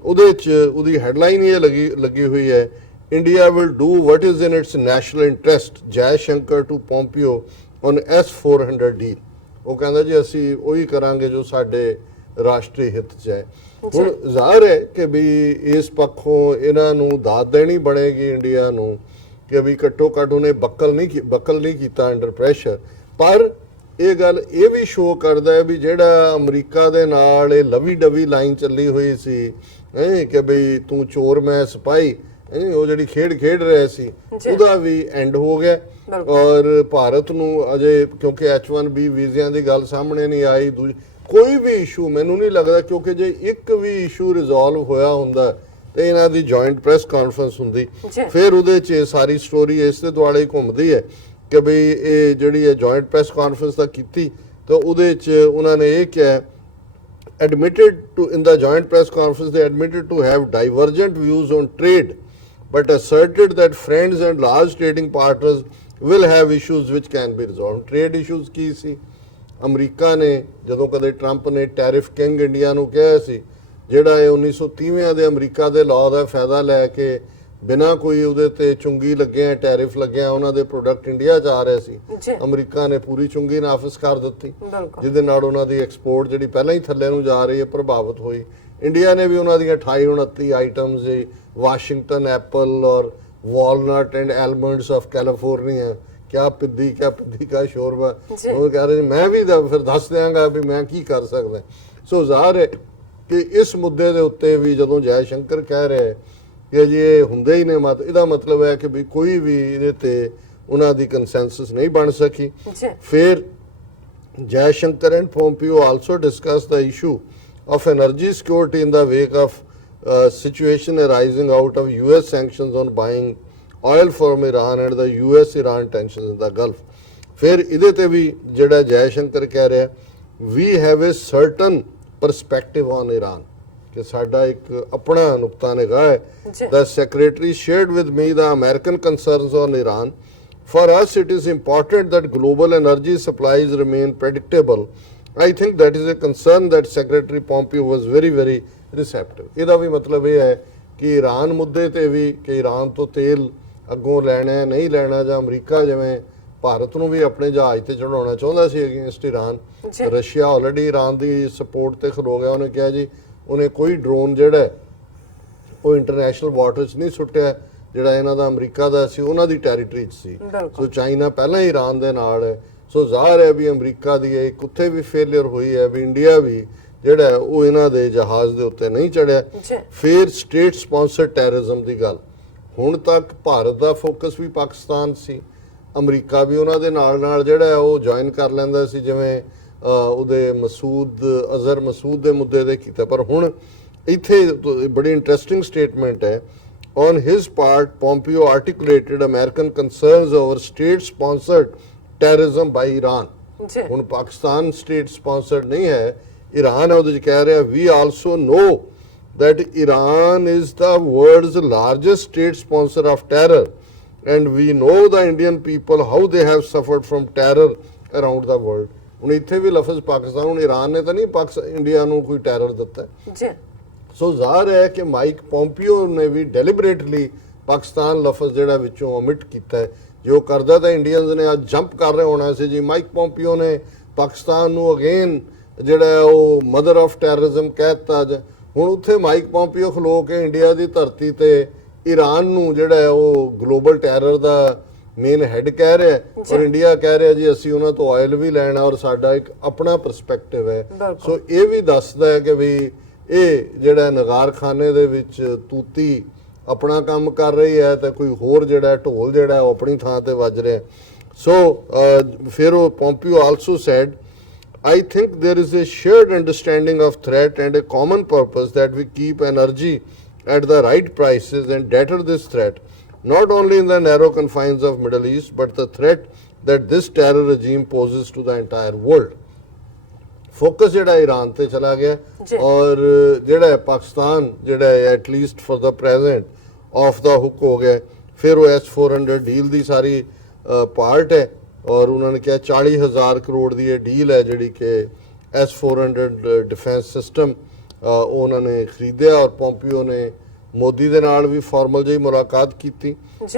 ਉਹਦੇ 'ਚ ਉਹਦੀ ਹੈਡਲਾਈਨ ਇਹ ਲੱਗੀ ਹੋਈ ਹੈ, India will do what is in its national interest, Jaishankar to Pompeo on S-400 deal. ਉਹ ਕਹਿੰਦਾ ਜੀ ਅਸੀਂ ਉਹੀ ਕਰਾਂਗੇ ਜੋ ਸਾਡੇ ਰਾਸ਼ਟਰੀ ਹਿੱਤ 'ਚ ਹੈ। ਹੁਣ ਜ਼ਾਹਰ ਹੈ ਕਿ ਵੀ ਇਸ ਪੱਖੋਂ ਇਹਨਾਂ ਨੂੰ ਦਾਦ ਦੇਣੀ ਬਣੇਗੀ ਇੰਡੀਆ ਨੂੰ ਕਿ ਵੀ ਘੱਟੋ ਘੱਟ ਉਹਨੇ ਬਕਲ ਨਹੀਂ ਕੀਤਾ ਅੰਡਰ ਪ੍ਰੈਸ਼ਰ। ਪਰ ਇਹ ਗੱਲ ਇਹ ਵੀ ਸ਼ੋ ਕਰਦਾ ਹੈ ਵੀ ਜਿਹੜਾ ਅਮਰੀਕਾ ਦੇ ਨਾਲ ਇਹ ਲਵੀ ਡਵੀ ਲਾਈਨ ਚੱਲੀ ਹੋਈ ਸੀ ਕਿ ਬਈ ਤੂੰ ਚੋਰ ਮੈਂ ਸਿਪਾਹੀ, ਉਹ ਜਿਹੜੀ ਖੇਡ ਰਹੇ ਸੀ ਉਹਦਾ ਵੀ ਐਂਡ ਹੋ ਗਿਆ। ਔਰ ਭਾਰਤ ਨੂੰ ਅਜੇ ਕਿਉਂਕਿ H-1B ਵੀਜ਼ਿਆਂ ਦੀ ਗੱਲ ਸਾਹਮਣੇ ਨਹੀਂ ਆਈ, ਕੋਈ ਵੀ ਇਸ਼ੂ ਮੈਨੂੰ ਨਹੀਂ ਲੱਗਦਾ, ਕਿਉਂਕਿ ਜੇ ਇੱਕ ਵੀ ਇਸ਼ੂ ਰਿਜ਼ੋਲਵ ਹੋਇਆ ਹੁੰਦਾ ਤੇ ਇਹਨਾਂ ਦੀ ਜੁਆਇੰਟ ਪ੍ਰੈਸ ਕਾਨਫਰੰਸ ਹੁੰਦੀ, ਫਿਰ ਉਹਦੇ 'ਚ ਸਾਰੀ ਸਟੋਰੀ ਇਸ ਦੇ ਦੁਆਲੇ ਹੀ ਘੁੰਮਦੀ ਹੈ ਕਿ ਬਈ ਇਹ ਜਿਹੜੀ ਹੈ ਜੁਆਇੰਟ ਪ੍ਰੈਸ ਕਾਨਫਰੰਸ ਤਾਂ ਕੀਤੀ ਤਾਂ ਉਹਦੇ 'ਚ ਉਹਨਾਂ ਨੇ ਇਹ ਕਿਹਾ admitted to in the joint press conference they admitted to have divergent views on trade but asserted that friends and large trading partners will have issues which can be resolved. Trade issues Ki C? America ਨੇ ਜਦੋਂ ਕਦੇ ਟਰੰਪ ਨੇ ਟੈਰਿਫ ਕਿੰਗ ਇੰਡੀਆ ਨੂੰ ਕਿਹਾ ਸੀ, ਜਿਹੜਾ ਇਹ 1930 ਦੇ ਅਮਰੀਕਾ ਦੇ ਲਾਅ ਦਾ ਫਾਇਦਾ ਲੈ ਕੇ ਬਿਨਾਂ ਕੋਈ ਉਹਦੇ ਤੇ ਚੁੰਗੀ ਲੱਗਿਆ ਟੈਰਿਫ ਲੱਗਿਆ ਉਹਨਾਂ ਦੇ ਪ੍ਰੋਡਕਟ ਇੰਡੀਆ 'ਚ ਆ ਰਹੇ ਸੀ, ਅਮਰੀਕਾ ਨੇ ਪੂਰੀ ਚੁੰਗੀ ਨਾਫਿਜ਼ ਕਰ ਦਿੱਤੀ, ਜਿਹਦੇ ਨਾਲ ਉਹਨਾਂ ਦੀ ਐਕਸਪੋਰਟ ਜਿਹੜੀ ਪਹਿਲਾਂ ਹੀ ਥੱਲੇ ਨੂੰ ਜਾ ਰਹੀ ਹੈ ਪ੍ਰਭਾਵਿਤ ਹੋਈ। ਇੰਡੀਆ ਨੇ ਵੀ ਉਹਨਾਂ ਦੀਆਂ 28-29 ਆਈਟਮਸ ਵਾਸ਼ਿੰਗਟਨ ਐਪਲ ਔਰ walnut and almonds of California, ਕਿਆ ਪਿੱਦੀ ਕਾ ਸ਼ੋਰਬਾ, ਉਹ ਕਹਿ ਰਹੇ ਮੈਂ ਵੀ ਫਿਰ ਦੱਸ ਦਿਆਂਗਾ ਵੀ ਮੈਂ ਕੀ ਕਰ ਸਕਦਾ। ਸੋ ਜ਼ਾਹਰ ਹੈ ਕਿ ਇਸ ਮੁੱਦੇ ਦੇ ਉੱਤੇ ਵੀ ਜਦੋਂ ਜੈ ਸ਼ੰਕਰ ਕਹਿ ਰਹੇ ਕਿ ਜੀ ਇਹ ਹੁੰਦੇ ਹੀ ਨੇ ਇਹਦਾ ਮਤਲਬ ਹੈ ਕਿ ਵੀ ਕੋਈ ਵੀ ਇਹਦੇ ਤੇ ਉਹਨਾਂ ਦੀ ਕੰਸੈਂਸਸ ਨਹੀਂ ਬਣ ਸਕੀ। ਫਿਰ Jai Shankar and Pompeo also discuss the issue of energy security in the wake of situation arising out of US sanctions on buying oil from Iran and the US-Iran tensions in the Gulf. ਫਿਰ ਇਹਦੇ ਤੇ ਵੀ ਜਿਹੜਾ ਜੈ ਸ਼ੰਕਰ ਕਹਿ ਰਿਹਾ we have a certain perspective on Iran, ਕਿ ਸਾਡਾ ਇੱਕ ਆਪਣਾ ਨੁਕਤਾ ਨਿਗਾਹ ਹੈ। The secretary shared with me the American concerns on Iran. For us it is important that global energy supplies remain predictable. I think that is a concern that Secretary Pompeo was very, very receptive. ਇਹਦਾ ਵੀ ਮਤਲਬ ਇਹ ਹੈ ਕਿ ਈਰਾਨ ਮੁੱਦੇ ਤੇ ਵੀ ਕਿ ਈਰਾਨ ਤੋਂ ਤੇਲ ਅੱਗੋਂ ਲੈਣਾ ਨਹੀਂ ਲੈਣਾ, ਜਾਂ ਅਮਰੀਕਾ ਜਿਵੇਂ ਭਾਰਤ ਨੂੰ ਵੀ ਆਪਣੇ ਜਹਾਜ਼ ਤੇ ਚੜਾਉਣਾ ਚਾਹੁੰਦਾ ਸੀ against Iran, Russia already Iran ਦੀ ਸਪੋਰਟ ਤੇ ਖਲੋ ਗਿਆ। ਉਹਨੇ ਕਿਹਾ ਜੀ ਉਹਨੇ ਕੋਈ ਡਰੋਨ ਜਿਹੜਾ ਉਹ ਇੰਟਰਨੈਸ਼ਨਲ ਵਾਟਰ 'ਚ ਨਹੀਂ ਸੁੱਟਿਆ ਜਿਹੜਾ ਇਹਨਾਂ ਦਾ ਅਮਰੀਕਾ ਦਾ ਸੀ, ਉਹਨਾਂ ਦੀ ਟੈਰੀਟਰੀ 'ਚ ਸੀ। ਸੋ ਚਾਈਨਾ ਪਹਿਲਾਂ ਹੀ ਈਰਾਨ ਦੇ ਨਾਲ ਹੈ। ਸੋ ਜ਼ਾਹਰ ਹੈ ਵੀ ਅਮਰੀਕਾ ਦੀ ਇੱਕ ਉੱਥੇ ਵੀ ਫੇਲਿਅਰ ਹੋਈ ਹੈ ਵੀ ਇੰਡੀਆ ਵੀ ਜਿਹੜਾ ਉਹ ਇਹਨਾਂ ਦੇ ਜਹਾਜ਼ ਦੇ ਉੱਤੇ ਨਹੀਂ ਚੜਿਆ। ਫਿਰ ਸਟੇਟ ਸਪਾਂਸਰ ਟੈਰਰਿਜ਼ਮ ਦੀ ਗੱਲ, ਹੁਣ ਤੱਕ ਭਾਰਤ ਦਾ ਫੋਕਸ ਵੀ ਪਾਕਿਸਤਾਨ ਸੀ, ਅਮਰੀਕਾ ਵੀ ਉਹਨਾਂ ਦੇ ਨਾਲ ਜਿਹੜਾ ਉਹ ਜੁਆਇਨ ਕਰ ਲੈਂਦਾ ਸੀ, ਜਿਵੇਂ ਉਹਦੇ ਅਜ਼ਹਰ ਮਸੂਦ ਦੇ ਮੁੱਦੇ ਦੇ ਕੀਤਾ। ਪਰ ਹੁਣ ਇੱਥੇ ਬੜੀ ਇੰਟਰਸਟਿੰਗ ਸਟੇਟਮੈਂਟ ਹੈ। On his part, Pompeo articulated American concerns over state-sponsored terrorism by Iran. ਹੁਣ ਪਾਕਿਸਤਾਨ state sponsored ਨਹੀਂ ਹੈ, ਈਰਾਨ ਹੈ, ਉਹਦੇ ਵਿੱਚ ਕਹਿ ਰਿਹਾ we also know that Iran is the world's largest state sponsor of terror and we know the Indian people how they have suffered from terror around the world. ਹੁਣ ਇੱਥੇ ਵੀ ਲਫ਼ਜ਼ ਪਾਕਿਸਤਾਨ, ਹੁਣ ਈਰਾਨ ਨੇ ਤਾਂ ਨਹੀਂ ਇੰਡੀਆ ਨੂੰ ਕੋਈ ਟੈਰਰ ਦਿੱਤਾ ਜੀ। ਸੋ ਜ਼ਾਹਰ ਹੈ ਕਿ ਮਾਈਕ ਪੋਂਪੀਓ ਨੇ ਵੀ ਡੈਲੀਬਰੇਟਲੀ ਪਾਕਿਸਤਾਨ ਲਫ਼ਜ਼ ਜਿਹੜਾ ਵਿੱਚੋਂ ਓਮਿਟ ਕੀਤਾ ਹੈ। ਜੋ ਕਰਦਾ ਤਾਂ ਇੰਡੀਅਨਸ ਨੇ ਅੱਜ ਜੰਪ ਕਰ ਰਹੇ ਹੋਣਾ ਸੀ ਜੀ। ਮਾਈਕ ਪੋਂਪੀਓ ਨੇ ਪਾਕਿਸਤਾਨ ਨੂੰ ਅਗੇਨ ਜਿਹੜਾ ਹੈ ਉਹ ਮਦਰ ਆਫ ਟੈਰਰਿਜ਼ਮ ਕਹਿਤਾ। ਹੁਣ ਉੱਥੇ ਮਾਈਕ ਪੋਂਪੀਓ ਖਲੋ ਕੇ ਇੰਡੀਆ ਦੀ ਧਰਤੀ ਤੇ ਈਰਾਨ ਨੂੰ ਜਿਹੜਾ ਹੈ ਉਹ ਗਲੋਬਲ ਟੈਰਰ ਦਾ ਮੇਨ ਹੈਡ ਕਹਿ ਰਿਹਾ ਔਰ ਇੰਡੀਆ ਕਹਿ ਰਿਹਾ ਜੀ ਅਸੀਂ ਉਹਨਾਂ ਤੋਂ ਆਇਲ ਵੀ ਲੈਣਾ ਔਰ ਸਾਡਾ ਇੱਕ ਆਪਣਾ ਪਰਸਪੈਕਟਿਵ ਹੈ। ਸੋ ਇਹ ਵੀ ਦੱਸਦਾ ਹੈ ਕਿ ਵੀ ਇਹ ਜਿਹੜਾ ਨਗਾਰਖਾਨੇ ਦੇ ਵਿੱਚ ਤੂਤੀ ਆਪਣਾ ਕੰਮ ਕਰ ਰਹੀ ਹੈ ਤੇ ਕੋਈ ਹੋਰ ਜਿਹੜਾ ਢੋਲ ਜਿਹੜਾ ਉਹ ਆਪਣੀ ਥਾਂ ਤੇ ਵੱਜ ਰਿਹਾ। ਸੋ ਫਿਰ ਉਹ Pompeo also said, I think there is a shared understanding of threat and a common purpose that we keep energy at the right prices and deter this threat, not only in the narrow confines of Middle East, but the threat that this terror regime poses to the entire world. Focus ਜਿਹੜਾ ਈਰਾਨ ਤੇ ਚਲਾ ਗਿਆ ਔਰ ਜਿਹੜਾ ਪਾਕਿਸਤਾਨ ਜਿਹੜਾ at least for the present of the hook ਹੋ ਗਿਆ। ਫਿਰ ਉਹ S-400 ਡੀਲ ਦੀ ਸਾਰੀ ਪਾਰਟ ਹੈ ਔਰ ਉਹਨਾਂ ਨੇ ਕਿਹਾ 40,000 ਕਰੋੜ ਦੀ ਇਹ ਡੀਲ ਹੈ ਜਿਹੜੀ ਕਿ S-400 ਡਿਫੈਂਸ ਸਿਸਟਮ ਉਹਨਾਂ ਨੇ ਖਰੀਦਿਆ ਔਰ ਪੋਂਪੀਓ ਨੇ ਮੋਦੀ ਦੇ ਨਾਲ ਵੀ ਫਾਰਮਲ ਜਿਹੀ ਮੁਲਾਕਾਤ ਕੀਤੀ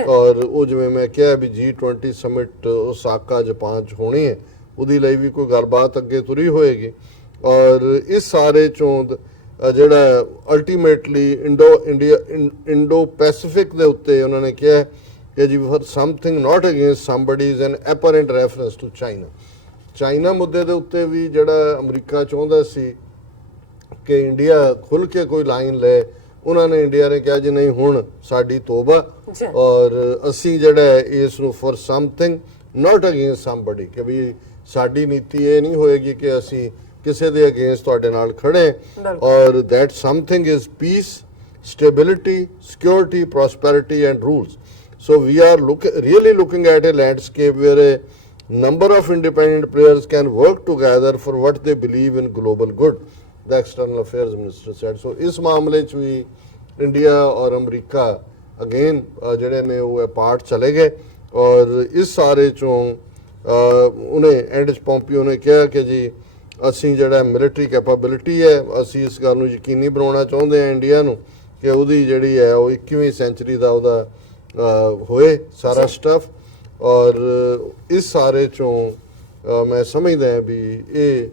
ਔਰ ਉਹ ਜਿਵੇਂ ਮੈਂ ਕਿਹਾ ਵੀ G20 ਸਮਿਟ ਓਸਾਕਾ ਜਾਪਾਨ 'ਚ ਹੋਣੀ ਹੈ ਉਹਦੇ ਲਈ ਵੀ ਕੋਈ ਗੱਲਬਾਤ ਅੱਗੇ ਤੁਰੀ ਹੋਏਗੀ। ਔਰ ਇਸ ਸਾਰੇ ਚੋਂ ਜਿਹੜਾ ਅਲਟੀਮੇਟਲੀ ਇੰਡੋ ਪੈਸੀਫਿਕ ਦੇ ਉੱਤੇ ਉਹਨਾਂ ਨੇ ਕਿਹਾ ਕਿ ਜੀ for something not against somebody is an apparent reference to China ਮੁੱਦੇ ਦੇ ਉੱਤੇ ਵੀ ਜਿਹੜਾ ਅਮਰੀਕਾ ਚਾਹੁੰਦਾ ਸੀ ਕਿ ਇੰਡੀਆ ਖੁੱਲ ਕੇ ਕੋਈ ਲਾਈਨ ਲੈ, ਉਹਨਾਂ ਨੇ ਇੰਡੀਆ ਨੇ ਕਿਹਾ ਜੀ ਨਹੀਂ ਹੁਣ ਸਾਡੀ ਤੋਬਾ ਔਰ ਅਸੀਂ ਜਿਹੜਾ ਇਸ ਨੂੰ for something not against somebody ਕਿ ਵੀ ਸਾਡੀ ਨੀਤੀ ਇਹ ਨਹੀਂ ਹੋਏਗੀ ਕਿ ਅਸੀਂ ਕਿਸੇ ਦੇ ਅਗੇਂਸਟ ਤੁਹਾਡੇ ਨਾਲ ਖੜੇ ਔਰ that something is peace, stability, security, prosperity and rules. So we are really looking at a landscape where a number of independent players can work together for what they believe in global good, the external affairs minister said. So ਇਸ ਮਾਮਲੇ 'ਚ ਵੀ ਇੰਡੀਆ ਔਰ ਅਮਰੀਕਾ ਅਗੇਨ ਜਿਹੜੇ ਨੇ ਉਹ ਪਾਰਟ ਚਲੇ ਗਏ ਔਰ ਇਸ ਸਾਰੇ 'ਚੋਂ ਉਹਨੇ ਐਂਡ 'ਚ ਪੋਂਪੀਓ ਨੇ ਕਿਹਾ ਕਿ ਜੀ ਅਸੀਂ ਜਿਹੜਾ ਮਿਲਟਰੀ ਕੈਪੇਬਿਲਿਟੀ ਹੈ ਅਸੀਂ ਇਸ ਗੱਲ ਨੂੰ ਯਕੀਨੀ ਬਣਾਉਣਾ ਚਾਹੁੰਦੇ ਹਾਂ ਇੰਡੀਆ ਨੂੰ ਕਿ ਉਹਦੀ ਜਿਹੜੀ ਹੈ ਉਹ 21ਵੀਂ ਸੈਂਚੁਰੀ ਦਾ ਉਹਦਾ ਹੋਏ ਸਾਰਾ ਸਟਫ ਔਰ ਇਸ ਸਾਰੇ 'ਚੋਂ ਮੈਂ ਸਮਝਦਾ ਵੀ ਇਹ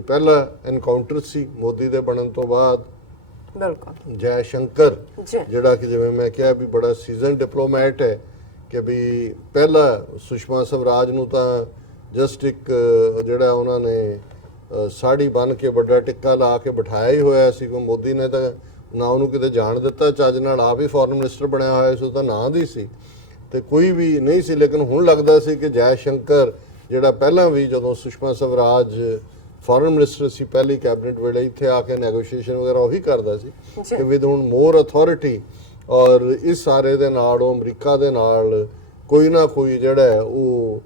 ਪਹਿਲਾ ਐਨਕਾਊਂਟਰ ਸੀ ਮੋਦੀ ਦੇ ਬਣਨ ਤੋਂ ਬਾਅਦ। ਬਿਲਕੁਲ ਜੈ ਸ਼ੰਕਰ ਜਿਹੜਾ ਕਿ ਜਿਵੇਂ ਮੈਂ ਕਿਹਾ ਵੀ ਬੜਾ ਸੀਜ਼ਨ ਡਿਪਲੋਮੈਟ ਹੈ ਕਿ ਵੀ ਪਹਿਲਾ ਸੁਸ਼ਮਾ ਸਵਰਾਜ ਨੂੰ ਤਾਂ ਜਸਟ ਇੱਕ ਜਿਹੜਾ ਉਹਨਾਂ ਨੇ ਸਾੜੀ ਬੰਨ ਕੇ ਵੱਡਾ ਟਿੱਕਾ ਲਾ ਕੇ ਬਿਠਾਇਆ ਹੀ ਹੋਇਆ ਸੀ। ਕੋਈ ਮੋਦੀ ਨੇ ਤਾਂ ਨਾ ਉਹਨੂੰ ਕਿਤੇ ਜਾਣ ਦਿੱਤਾ ਚੱਜ ਨਾਲ, ਆਪ ਹੀ ਫੋਰਨ ਮਿਨਿਸਟਰ ਬਣਿਆ ਹੋਇਆ ਸੀ, ਉਹ ਤਾਂ ਨਾਂ ਦੀ ਸੀ ਤੇ ਕੋਈ ਵੀ ਨਹੀਂ ਸੀ। ਲੇਕਿਨ ਹੁਣ ਲੱਗਦਾ ਸੀ ਕਿ ਜੈ ਸ਼ੰਕਰ ਜਿਹੜਾ ਪਹਿਲਾਂ ਵੀ ਜਦੋਂ ਸੁਸ਼ਮਾ ਸਵਰਾਜ ਫੋਰਨ ਮਿਨਿਸਟਰ ਸੀ ਪਹਿਲੀ ਕੈਬਨਿਟ ਵੇਲੇ ਇੱਥੇ ਆ ਕੇ ਨੈਗੋਸ਼ੀਏਸ਼ਨ ਵਗੈਰਾ ਉਹੀ ਕਰਦਾ ਸੀ ਕਿ ਵਿਦ ਹੁਣ ਮੋਰ ਅਥਾਰਟੀ ਔਰ ਇਸ ਸਾਰੇ ਦੇ ਨਾਲ ਉਹ ਅਮਰੀਕਾ ਦੇ ਨਾਲ ਕੋਈ ਨਾ ਕੋਈ ਜਿਹੜਾ ਉਹ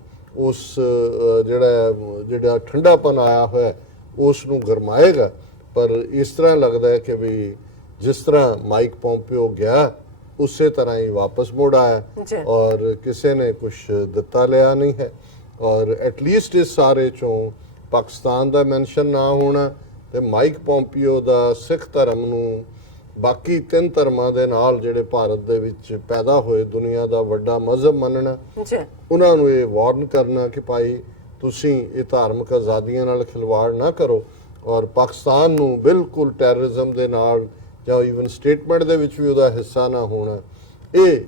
ਉਸ ਜਿਹੜਾ ਠੰਡਾਪਨ ਆਇਆ ਹੋਇਆ ਉਸ ਨੂੰ ਗਰਮਾਏਗਾ। ਪਰ ਇਸ ਤਰ੍ਹਾਂ ਲੱਗਦਾ ਹੈ ਕਿ ਵੀ ਜਿਸ ਤਰ੍ਹਾਂ ਮਾਈਕ ਪੋਂਪੀਓ ਗਿਆ ਉਸੇ ਤਰ੍ਹਾਂ ਹੀ ਵਾਪਸ ਮੁੜ ਆਇਆ ਔਰ ਕਿਸੇ ਨੇ ਕੁਝ ਦਿੱਤਾ ਲਿਆ ਨਹੀਂ ਹੈ ਔਰ ਐਟਲੀਸਟ ਇਸ ਸਾਰੇ ਚੋਂ ਪਾਕਿਸਤਾਨ ਦਾ ਮੈਂਸ਼ਨ ਨਾ ਹੋਣਾ ਤੇ ਮਾਈਕ ਪੋਂਪੀਓ ਦਾ ਸਿੱਖ ਧਰਮ ਨੂੰ ਬਾਕੀ ਤਿੰਨ ਧਰਮਾਂ ਦੇ ਨਾਲ ਜਿਹੜੇ ਭਾਰਤ ਦੇ ਵਿੱਚ ਪੈਦਾ ਹੋਏ ਦੁਨੀਆ ਦਾ ਵੱਡਾ ਮਜ਼ਹਬ ਮੰਨਣਾ, ਉਹਨਾਂ ਨੂੰ ਇਹ ਵਾਰਨ ਕਰਨਾ ਕਿ ਭਾਈ ਤੁਸੀਂ ਇਹ ਧਾਰਮਿਕ ਆਜ਼ਾਦੀਆਂ ਨਾਲ ਖਿਲਵਾੜ ਨਾ ਕਰੋ ਔਰ ਪਾਕਿਸਤਾਨ ਨੂੰ ਬਿਲਕੁਲ ਟੈਰਰਿਜ਼ਮ ਦੇ ਨਾਲ ਜਾਂ ਈਵਨ ਸਟੇਟਮੈਂਟ ਦੇ ਵਿੱਚ ਵੀ ਉਹਦਾ ਹਿੱਸਾ ਨਾ ਹੋਣਾ। ਇਹ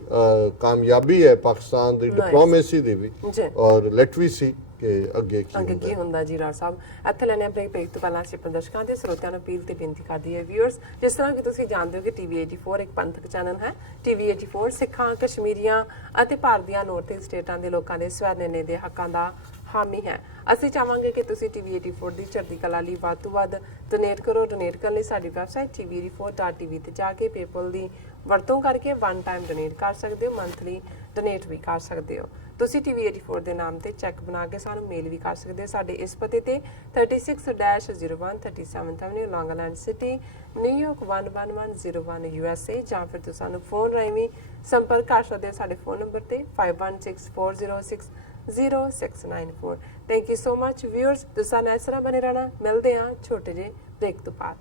ਕਾਮਯਾਬੀ ਹੈ ਪਾਕਿਸਤਾਨ ਦੀ ਡਿਪਲੋਮੇਸੀ ਦੀ ਵੀ ਔਰ ਲੈਟ ਵੀ ਸੀ ਕਿ ਅੱਗੇ ਕੀ ਹੁੰਦਾ। ਜੀ ਰਾਜ ਸਾਹਿਬ ਇੱਥੇ ਲੈਣੇ ਬ੍ਰੇਕ ਤੋਂ ਪਹਿਲਾਂ ਅਸੀਂ ਦਰਸ਼ਕਾਂ ਤੇ ਸਰੋਤਿਆਂ ਨੂੰ ਅਪੀਲ ਤੇ ਬੇਨਤੀ ਕਰਦੀ ਹੈ ਵਿਊਅਰਸ, ਜਿਸ ਤਰ੍ਹਾਂ ਕਿ ਤੁਸੀਂ ਜਾਣਦੇ ਹੋ ਕਿ TV84 ਇੱਕ ਪੰਥਕ ਚੈਨਲ ਹੈ। TV84 ਸਿੱਖਾਂ, ਕਸ਼ਮੀਰੀਆਂ ਅਤੇ ਭਾਰਤ ਦੀਆਂ ਨੌਰਥ ਸਟੇਟਾਂ ਦੇ ਲੋਕਾਂ ਦੇ ਸਵੈ-ਨਿਰਣੇ ਦੇ ਹੱਕਾਂ ਦਾ ਹਾਮੀ ਹੈ। ਅਸੀਂ ਚਾਹਾਂਗੇ ਕਿ ਤੁਸੀਂ TV84 ਦੀ ਚੜ੍ਹਦੀ ਕਲਾ ਲਈ ਵੱਧ ਤੋਂ ਵੱਧ ਡੋਨੇਟ ਕਰੋ। ਡੋਨੇਟ ਕਰਨ ਲਈ ਸਾਡੀ ਵੈਬਸਾਈਟ tv84.tv ਤੇ ਜਾ ਕੇ ਪੇਪਲ ਦੀ ਵਰਤੋਂ ਕਰਕੇ ਵਨ ਟਾਈਮ ਡੋਨੇਟ ਕਰ ਸਕਦੇ ਹੋ, ਮੰਥਲੀ ਡੋਨੇਟ ਵੀ ਕਰ ਸਕਦੇ ਹੋ। ਤੁਸੀਂ TV84 ਦੇ ਨਾਮ ਤੇ ਚੈੱਕ ਬਣਾ ਕੇ ਸਾਨੂੰ ਮੇਲ ਵੀ ਕਰ ਸਕਦੇ ਹੋ ਸਾਡੇ ਇਸ ਪਤੇ ਤੇ 36-01 37th Avenue, Long Island City, New York 11101 USA, ਜਾਂ ਫਿਰ ਤੁਸੀਂ ਸਾਨੂੰ ਫੋਨ ਰਾਹੀਂ ਵੀ ਸੰਪਰਕ ਕਰ ਸਕਦੇ ਹੋ ਸਾਡੇ ਫੋਨ ਨੰਬਰ ਤੇ 5164060694। Thank you so much viewers, ਤੁਸੀਂ ਨਾਲ ਇਸ ਤਰ੍ਹਾਂ ਬਣੇ ਰਹਿਣਾ। ਮਿਲਦੇ ਹਾਂ ਛੋਟੇ ਜਿਹੇ ਬ੍ਰੇਕ ਤੋਂ ਬਾਅਦ।